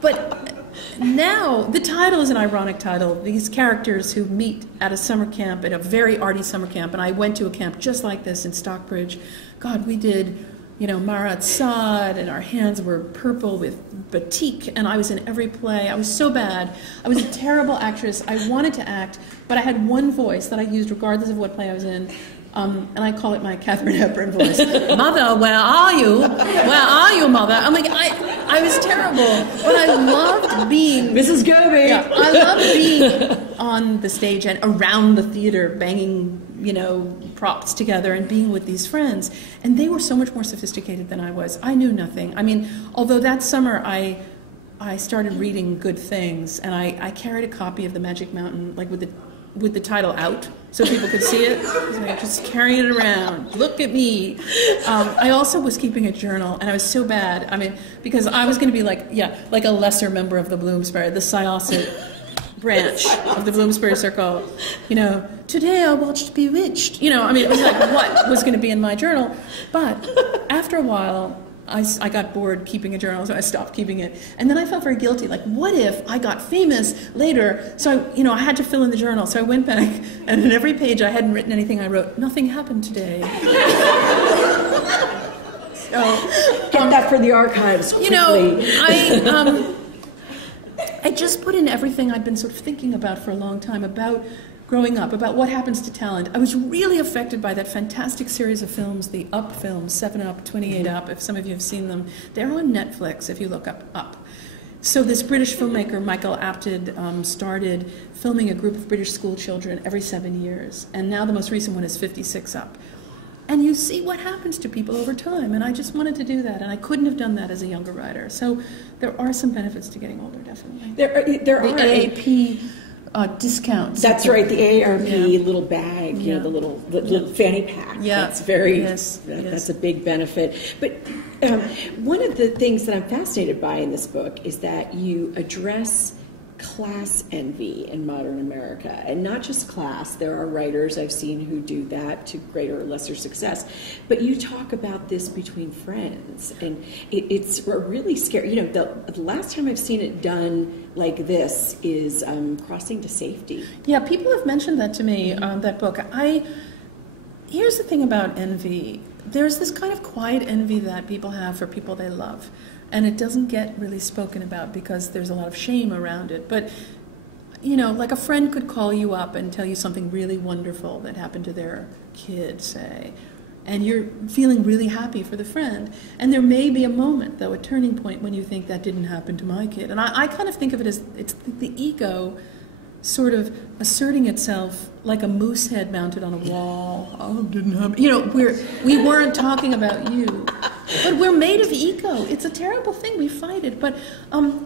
But now, the title is an ironic title. These characters who meet at a summer camp, at a very arty summer camp, and I went to a camp just like this in Stockbridge. God, we did, Marat Sade, and our hands were purple with batik, and I was in every play. I was so bad. I was a terrible actress. I wanted to act, but I had one voice that I used regardless of what play I was in. And I call it my Katharine Hepburn voice. Mother, where are you? Where are you, Mother? I'm like, I was terrible, but I loved being Mrs. Gerby. Yeah, I loved being on the stage and around the theater, banging, props together and being with these friends. And they were so much more sophisticated than I was. I knew nothing. I mean, although that summer I started reading good things, and I carried a copy of The Magic Mountain, like with the title out, so people could see it. So I just carrying it around. Look at me. I also was keeping a journal, and I was so bad. I mean, because I was going to be like a lesser member of the Bloomsbury, the Syosset branch of the Bloomsbury Circle. Today I watched Bewitched. It was like what was going to be in my journal. But after a while, I got bored keeping a journal, so I stopped keeping it. And then I felt very guilty, like, what if I got famous later? So, I had to fill in the journal. So I went back, and in every page I hadn't written anything, I wrote, nothing happened today. So, get that for the archives quickly. I just put in everything I'd been sort of thinking about for a long time, about growing up, about what happens to talent. I was really affected by that fantastic series of films, the Up films, 7 Up, 28 Up, if some of you have seen them. They're on Netflix if you look up. So this British filmmaker, Michael Apted, started filming a group of British school children every 7 years. And now the most recent one is 56 Up. and you see what happens to people over time. And I just wanted to do that, and I couldn't have done that as a younger writer. So there are some benefits to getting older, definitely. There are AAP discounts. That's right, the AARP little bag, you know, the little fanny pack. Yeah. That's that's a big benefit. But one of the things that I'm fascinated by in this book is that you address class envy in modern America, and not just class. There are writers I've seen who do that to greater or lesser success, but you talk about this between friends, and it's really scary. You know, the last time I've seen it done like this is Crossing to Safety. Yeah, people have mentioned that to me, that book. Here's the thing about envy. There's this kind of quiet envy that people have for people they love. And it doesn't get really spoken about because there's a lot of shame around it. But, you know, like a friend could call you up and tell you something really wonderful that happened to their kid, say, and you're feeling really happy for the friend. And there may be a moment, though, a turning point when you think that didn't happen to my kid. And I kind of think of it as it's the ego sort of asserting itself like a moose head mounted on a wall. Oh, it didn't happen. You know, we weren't talking about you. But we're made of ego. It's a terrible thing. We fight it. But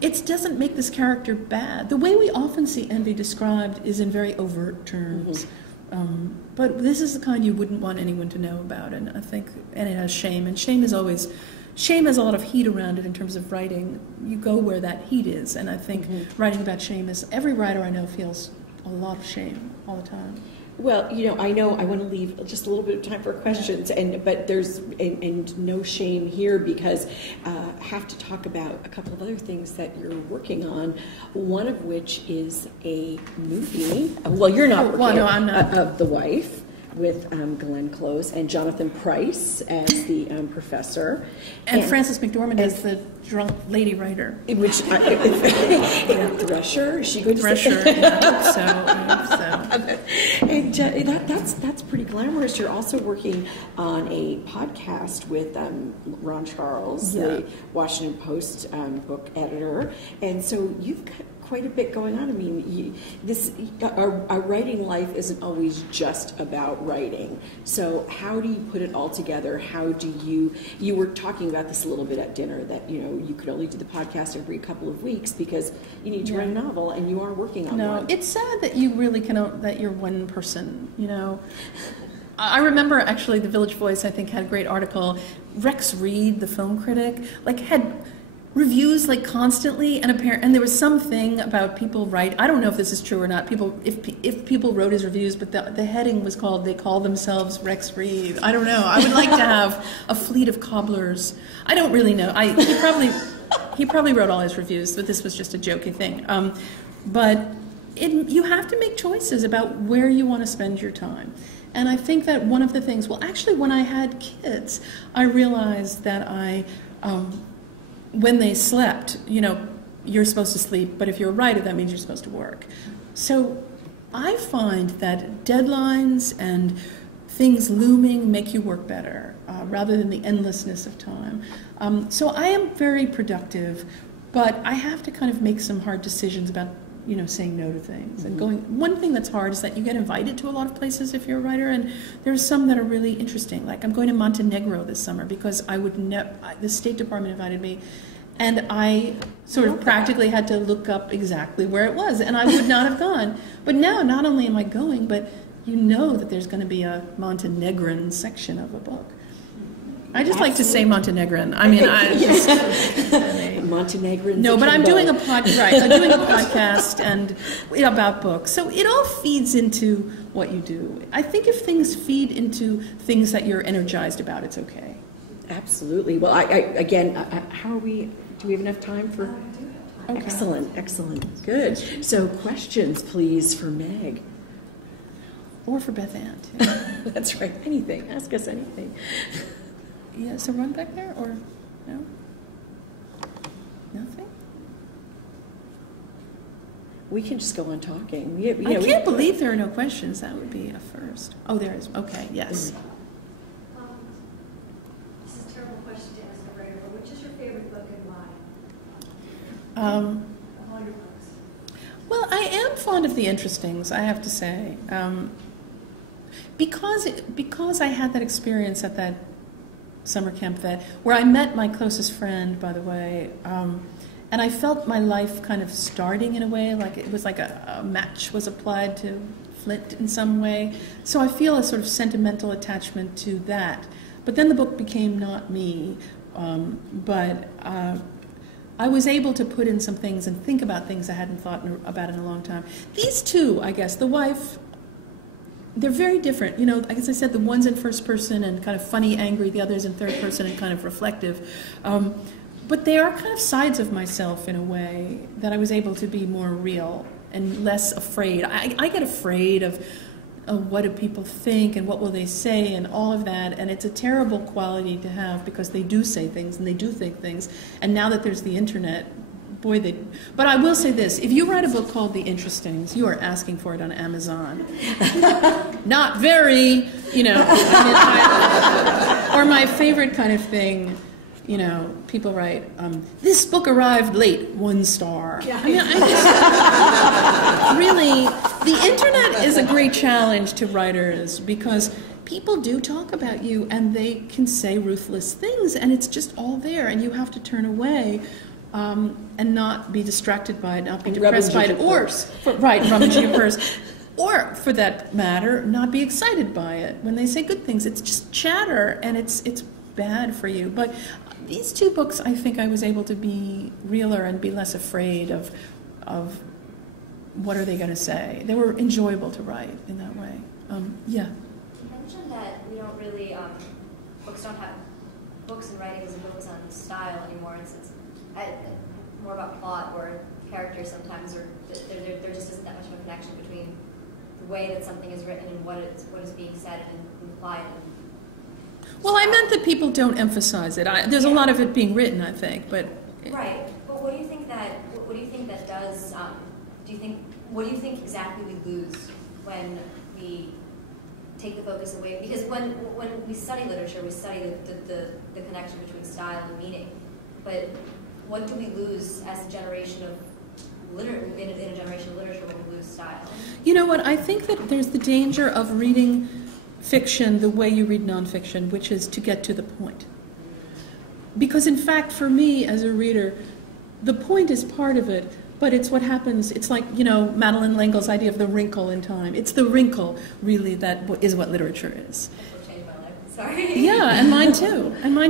it doesn't make this character bad. The way we often see envy described is in very overt terms. But this is the kind you wouldn't want anyone to know about. And I think, and it has shame. And shame has a lot of heat around it in terms of writing. You go where that heat is. And I think writing about shame is, every writer I know feels a lot of shame all the time. Well, you know I want to leave just a little bit of time for questions, but there's and no shame here because I have to talk about a couple of other things that you're working on. One of which is a movie. Well, you're not working. Well, no, I'm not. Of The Wife with Glenn Close and Jonathan Pryce as the professor, and Frances McDormand as the drunk lady writer. Which Thresher? Is she going to Thresher? I hope so. And that's pretty glamorous. You're also working on a podcast with Ron Charles, the Washington Post book editor, and so you've got quite a bit going on. I mean, our writing life isn't always just about writing. So how do you put it all together? How do you were talking about this a little bit at dinner, that, you know, you could only do the podcast every couple of weeks because you need to write a novel, and you are working on one. It's sad that you really that you're one person, you know. I remember actually the Village Voice, I think, had a great article. Rex Reed, the film critic, had reviews constantly, and there was something about people write. I don't know if this is true or not. If people wrote his reviews, but the heading was called "They Call Themselves Rex Reed." I don't know. I would like to have a fleet of cobblers. I don't really know. He probably wrote all his reviews, but this was just a jokey thing. But you have to make choices about where you want to spend your time. And I think that one of the things, well, actually, when I had kids, I realized that when they slept, you know, you're supposed to sleep, but if you're a writer, that means you're supposed to work. So I find that deadlines and things looming make you work better, rather than the endlessness of time. So I am very productive, but I have to kind of make some hard decisions about, you know, saying no to things and going. One thing that's hard is that you get invited to a lot of places if you're a writer, and there's some that are really interesting. Like I'm going to Montenegro this summer because the State Department invited me, and I sort of practically had to look up exactly where it was, and I would not have gone. But now, not only am I going, but you know that there's going to be a Montenegrin section of a book. I just like to say Montenegrin. I mean, Montenegrin. No, but I'm doing a podcast and about books. So it all feeds into what you do. I think if things feed into things that you're energized about, it's okay. Absolutely. Well, again, how are we? Do we have enough time for? Okay. Excellent. Good. So questions, please, for Meg. Or for Beth Ann, too. That's right. Anything. Ask us anything. Yeah, so run back there, or no? Nothing? We can just go on talking. I can't believe there are no questions. That would be a first. Oh, there is. Okay, yes. This is a terrible question to ask a writer, but which is your favorite book and why? Of all your books. Well, I am fond of the interestings, I have to say. Because I had that experience at that summer camp where I met my closest friend, by the way, and I felt my life kind of starting in a way, like it was like a match was applied to flint in some way. So I feel a sort of sentimental attachment to that. But then the book became not me, but I was able to put in some things and think about things I hadn't thought about in a long time. These two, I guess, the wife, they're very different. You know, as I said, the one's in first person and kind of funny, angry, the other's in third person and kind of reflective. But they are kind of sides of myself in a way that I was able to be more real and less afraid. I get afraid of what do people think and what will they say and all of that, and it's a terrible quality to have because they do say things and they do think things, and now that there's the internet, boy, they... But I will say this, if you write a book called The Interestings, you are asking for it on Amazon. Not very, you know, or my favorite kind of thing, you know, people write, this book arrived late, 1 star. Yeah. I mean, I just, really, the internet is a great challenge to writers because people do talk about you and they can say ruthless things and it's just all there and you have to turn away and not be distracted by it, not be depressed by it, or, rummage your purse. Or, for that matter, not be excited by it. When they say good things, it's just chatter and it's bad for you. But these two books, I think I was able to be realer and be less afraid of what are they going to say. They were enjoyable to write in that way. Yeah. You mentioned that we don't really, books and writing isn't focused on style anymore. It's more about plot or characters sometimes, or there just isn't that much of a connection between the way that something is written and what is being said and implied. Well, I meant that people don't emphasize it. There's a lot of it being written, I think, but... Right. But what do you think that does, what do you think exactly we lose when we take the focus away? Because when we study literature, we study the connection between style and meaning. But what do we lose as a generation of in a generation of literature when we lose style? You know what? I think that there's the danger of reading fiction the way you read nonfiction, which is to get to the point. Because in fact, for me as a reader, the point is part of it, but it's what happens. It's like, you know, Madeleine L'Engle's idea of the wrinkle in time. It's the wrinkle, really, that is what literature is. Changed my life. Sorry. Yeah, and mine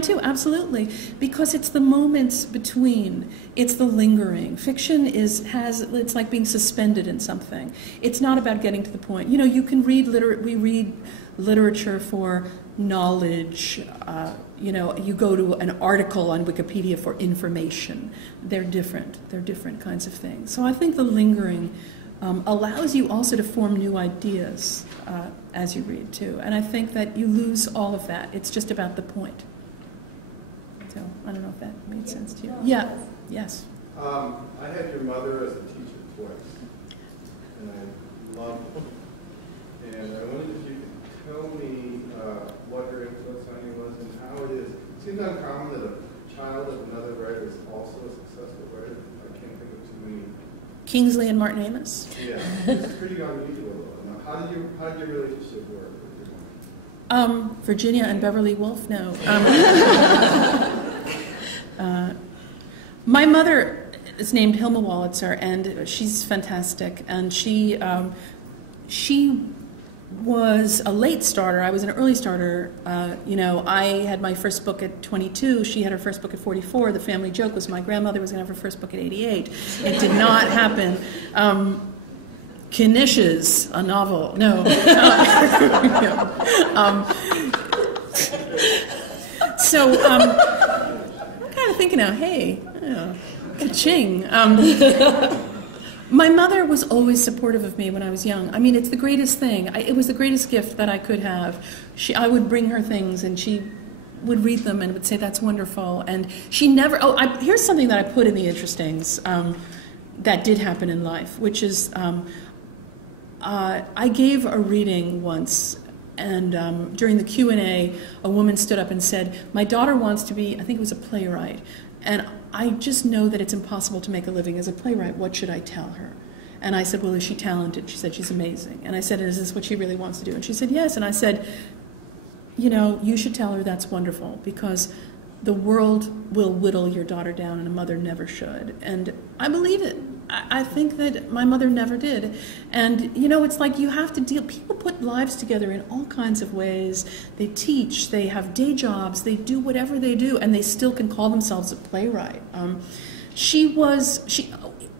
too, absolutely. Because it's the moments between, it's the lingering. Fiction it's like being suspended in something. It's not about getting to the point. You know, you can read we read literature for knowledge. You know, you go to an article on Wikipedia for information. They're different. They're different kinds of things. So I think the lingering allows you also to form new ideas as you read, too. And I think that you lose all of that. It's just about the point. So I don't know if that made sense to you. Yeah. Yes. I had your mother as a teacher twice, and I loved it. And I wondered if you could tell me what her influence on you was and how it is. It seems uncommon that a child of another writer is also a successful writer. I can't think of too many. Kingsley and Martin Amis? Yeah, it's pretty unusual. How did your relationship work with your mom? Virginia and Beverly Wolfe? No. My mother is named Hilma Wolitzer, and she's fantastic. And she was a late starter. I was an early starter. You know, I had my first book at 22. She had her first book at 44. The family joke was my grandmother was going to have her first book at 88. It did not happen. Knishes, a novel. No. So I'm kind of thinking now, hey, ka-ching. My mother was always supportive of me when I was young. I mean, it's the greatest thing. It was the greatest gift that I could have. I would bring her things, and she would read them and would say, that's wonderful. And she never... here's something that I put in the Interestings that did happen in life, which is I gave a reading once, and during the Q&A, a woman stood up and said, my daughter wants to be, I think it was a playwright, and I just know that it's impossible to make a living as a playwright. What should I tell her? And I said, well, is she talented? She said, she's amazing. And I said, is this what she really wants to do? And she said, yes. And I said, you know, you should tell her that's wonderful, because the world will whittle your daughter down, and a mother never should. And I believe it. I think that my mother never did. And, you know, it's like you have to deal, people put lives together in all kinds of ways. They teach, they have day jobs, they do whatever they do, and they still can call themselves a playwright.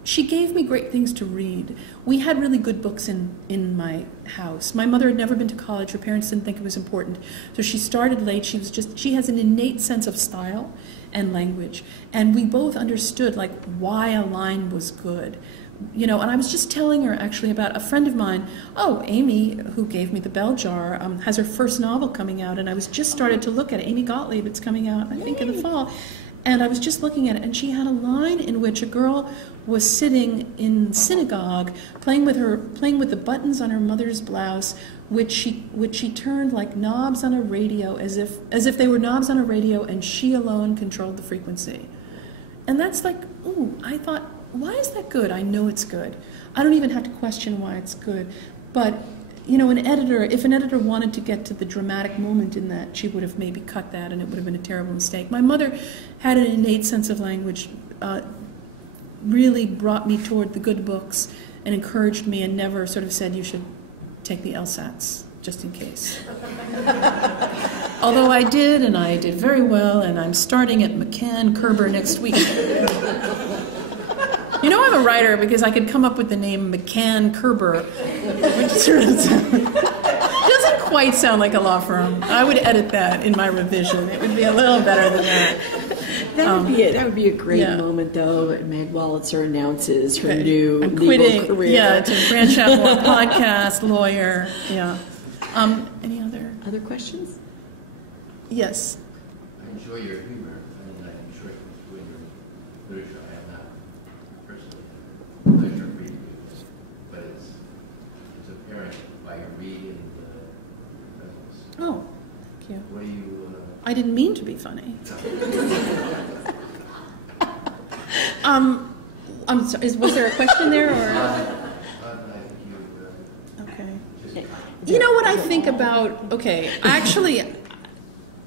She gave me great things to read. We had really good books in my house. My mother had never been to college. Her parents didn't think it was important. So she started late. She has an innate sense of style and language. And we both understood, like, why a line was good. You know, and I was just telling her, actually, about a friend of mine. Oh, Amy, who gave me the Beljar, has her first novel coming out. And I was just started to look at it. Amy Gottlieb, it's coming out, I think, in the fall. And I was just looking at it, and she had a line in which a girl was sitting in synagogue, playing with the buttons on her mother's blouse, which she turned like knobs on a radio, as if they were knobs on a radio, and she alone controlled the frequency. And that's like, ooh, I thought, why is that good? I know it's good. I don't even have to question why it's good. But, you know, if an editor wanted to get to the dramatic moment in that, she would have maybe cut that, and it would have been a terrible mistake. My mother had an innate sense of language, really brought me toward the good books and encouraged me, and never sort of said you should take the LSATs, just in case. Although I did, and I did very well, and I'm starting at McCann Kerber next week. You know, I'm a writer because I could come up with the name McCann Kerber, which sort of doesn't quite sound like a law firm. I would edit that in my revision. It would be a little better than that. That would be a great moment, though. Meg Wolitzer announces her new I'm legal quitting, career. Yeah, to branch out more, podcast, lawyer. Yeah. Any other questions? Yes. I enjoy your humor, and I'm sure you enjoy your literature. I have not personally had the pleasure of reading you, but it's apparent by your reading the presence. Oh, thank you. What do you? I didn't mean to be funny. I'm sorry. Was there a question there, or? Okay. You know what I think about? Okay, actually,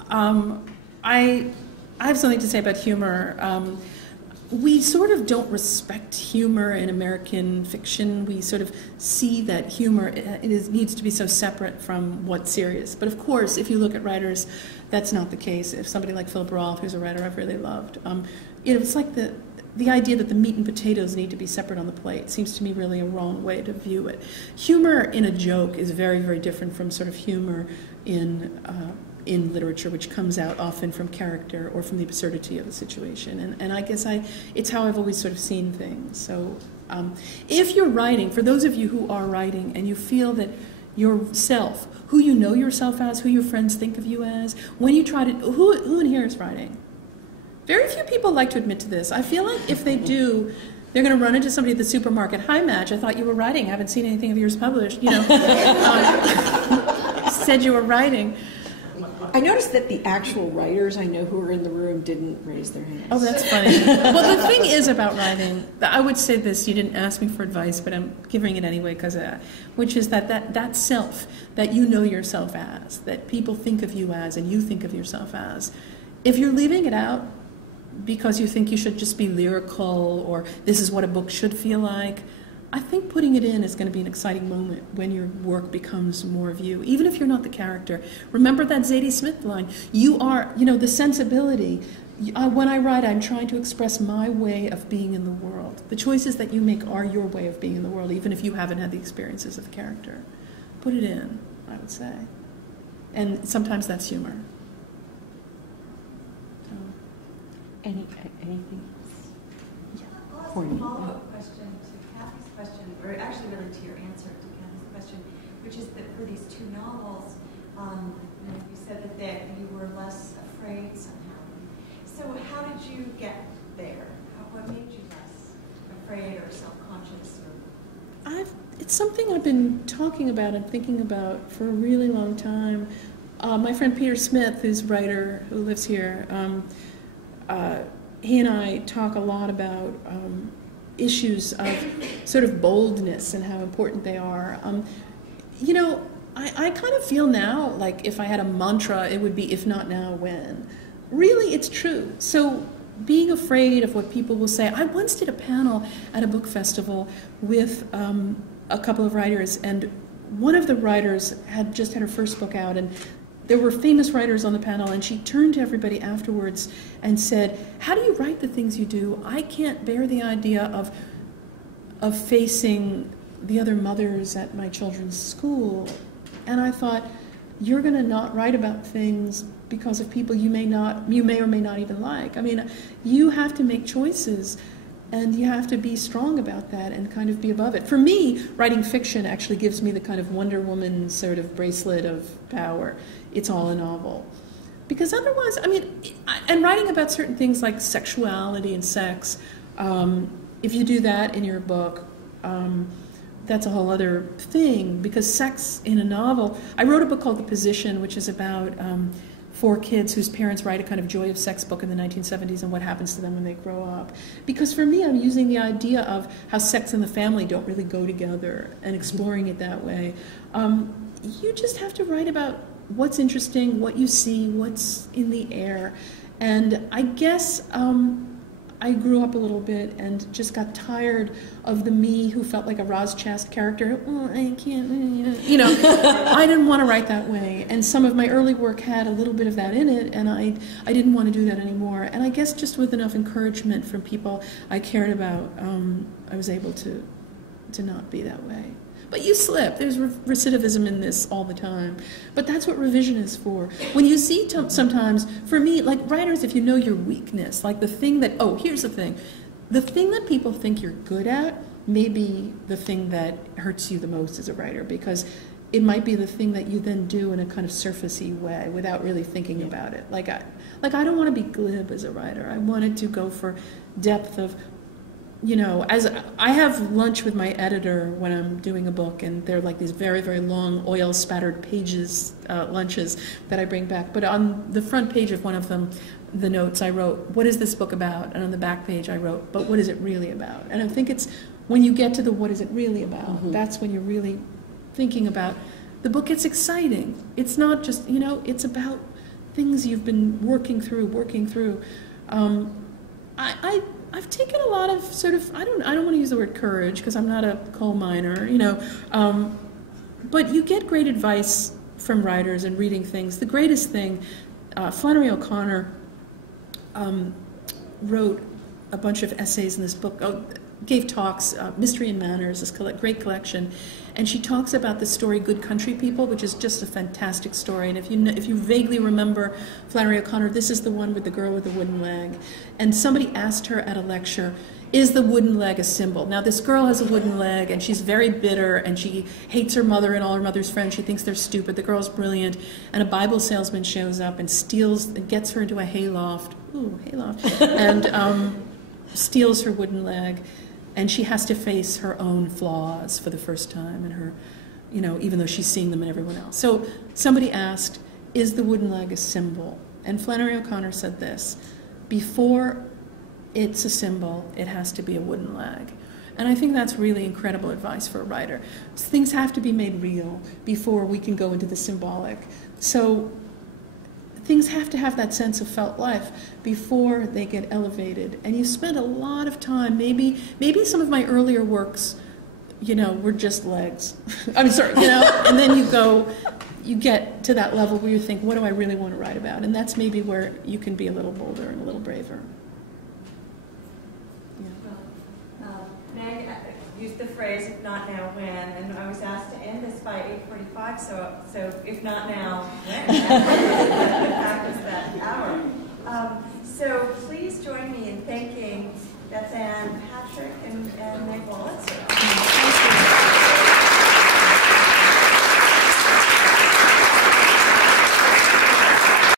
I have something to say about humor. We sort of don't respect humor in American fiction. We sort of see that humor needs to be so separate from what's serious. But of course, if you look at writers, that's not the case. If somebody like Philip Roth, who's a writer I've really loved, it's like the idea that the meat and potatoes need to be separate on the plate seems to me really a wrong way to view it. Humor in a joke is very, very different from sort of humor in literature, which comes out often from character or from the absurdity of a situation. And I guess it's how I've always sort of seen things. So if you're writing, for those of you who are writing and you feel that yourself, who you know yourself as, who your friends think of you as, when you try to, who in here is writing? Very few people like to admit to this. I feel like if they do, they're going to run into somebody at the supermarket. Hi, Madge, I thought you were writing. I haven't seen anything of yours published. You know, said you were writing. I noticed that the actual writers I know who are in the room didn't raise their hands. Oh, that's funny. Well, the thing is about writing, I would say this, you didn't ask me for advice, but I'm giving it anyway, which is that self, that you know yourself as, that people think of you as, and you think of yourself as. If you're leaving it out because you think you should just be lyrical, or this is what a book should feel like, I think putting it in is going to be an exciting moment when your work becomes more of you, even if you're not the character. Remember that Zadie Smith line. You are, the sensibility. When I write, I'm trying to express my way of being in the world. The choices that you make are your way of being in the world, even if you haven't had the experiences of the character. Put it in, I would say. And sometimes that's humor. So. Anything else? Yeah. I'll ask a follow-up question to Kathy's question, or actually really to your answer to Kathy's question, which is that for these two novels, you said that you were less afraid somehow. So how did you get there? What made you less afraid or self-conscious? It's something I've been talking about and thinking about for a really long time. My friend Peter Smith, who's a writer who lives here, he and I talk a lot about issues of sort of boldness and how important they are. You know, I kind of feel now like if I had a mantra, it would be, if not now, when? Really, it's true. So being afraid of what people will say. I once did a panel at a book festival with a couple of writers, and one of the writers had just had her first book out, and there were famous writers on the panel, and she turned to everybody afterwards and said, how do you write the things you do? I can't bear the idea of facing the other mothers at my children's school. And I thought, you're going to not write about things because of people you may or may not even like. I mean, you have to make choices, and you have to be strong about that and kind of be above it. For me, writing fiction actually gives me the kind of Wonder Woman sort of bracelet of power. It's all a novel. Because otherwise, I mean, and writing about certain things like sexuality and sex, if you do that in your book, that's a whole other thing, because sex in a novel, I wrote a book called The Position, which is about 4 kids whose parents write a kind of joy of sex book in the 1970s and what happens to them when they grow up. Because for me, I'm using the idea of how sex and the family don't really go together and exploring it that way. You just have to write about what's interesting, what you see, what's in the air. And I guess I grew up a little bit and just got tired of the me who felt like a Roz Chast character. Oh, I can't, you know, I didn't want to write that way. And some of my early work had a little bit of that in it, and I didn't want to do that anymore. And I guess just with enough encouragement from people I cared about, I was able to not be that way. But you slip. There's recidivism in this all the time. But that's what revision is for. When you see sometimes, for me, like writers, if you know your weakness, like the thing that, oh, here's the thing. The thing that people think you're good at may be the thing that hurts you the most as a writer, because it might be the thing that you then do in a kind of surfacey way without really thinking about it. Like I don't want to be glib as a writer. I wanted to go for depth of, you know, as I have lunch with my editor when I'm doing a book, and they're like these very, very long oil-spattered pages, lunches that I bring back. But on the front page of one of them, the notes I wrote, what is this book about? And on the back page I wrote, but what is it really about? And I think it's when you get to the what is it really about, that's when you're really thinking about, the book gets exciting. It's not just, you know, it's about things you've been working through. I've taken a lot of sort of, I don't want to use the word courage because I'm not a coal miner, you know, but you get great advice from writers and reading things. The greatest thing, Flannery O'Connor wrote a bunch of essays in this book, gave talks, Mystery and Manners, this great collection, and she talks about the story Good Country People, which is just a fantastic story. And if you vaguely remember Flannery O'Connor, this is the one with the girl with the wooden leg. And somebody asked her at a lecture, is the wooden leg a symbol? Now this girl has a wooden leg, and she's very bitter, and she hates her mother and all her mother's friends. She thinks they're stupid. The girl's brilliant. And a Bible salesman shows up and gets her into a hayloft, and steals her wooden leg. And she has to face her own flaws for the first time, and her, you know, even though she's seeing them in everyone else. So somebody asked, is the wooden leg a symbol? And Flannery O'Connor said this, before it's a symbol, it has to be a wooden leg. And I think that's really incredible advice for a writer. Things have to be made real before we can go into the symbolic. So things have to have that sense of felt life before they get elevated. And you spend a lot of time, maybe some of my earlier works, you know, were just legs. I'm sorry, you know, and then you get to that level where you think, what do I really want to write about? And that's maybe where you can be a little bolder and a little braver. Yeah. Meg used the phrase, if not now, when, and I was asked to end this by 8:45, so if not now, when? That was that hour. So please join me in thanking Beth Ann Patrick and Meg Wolitzer.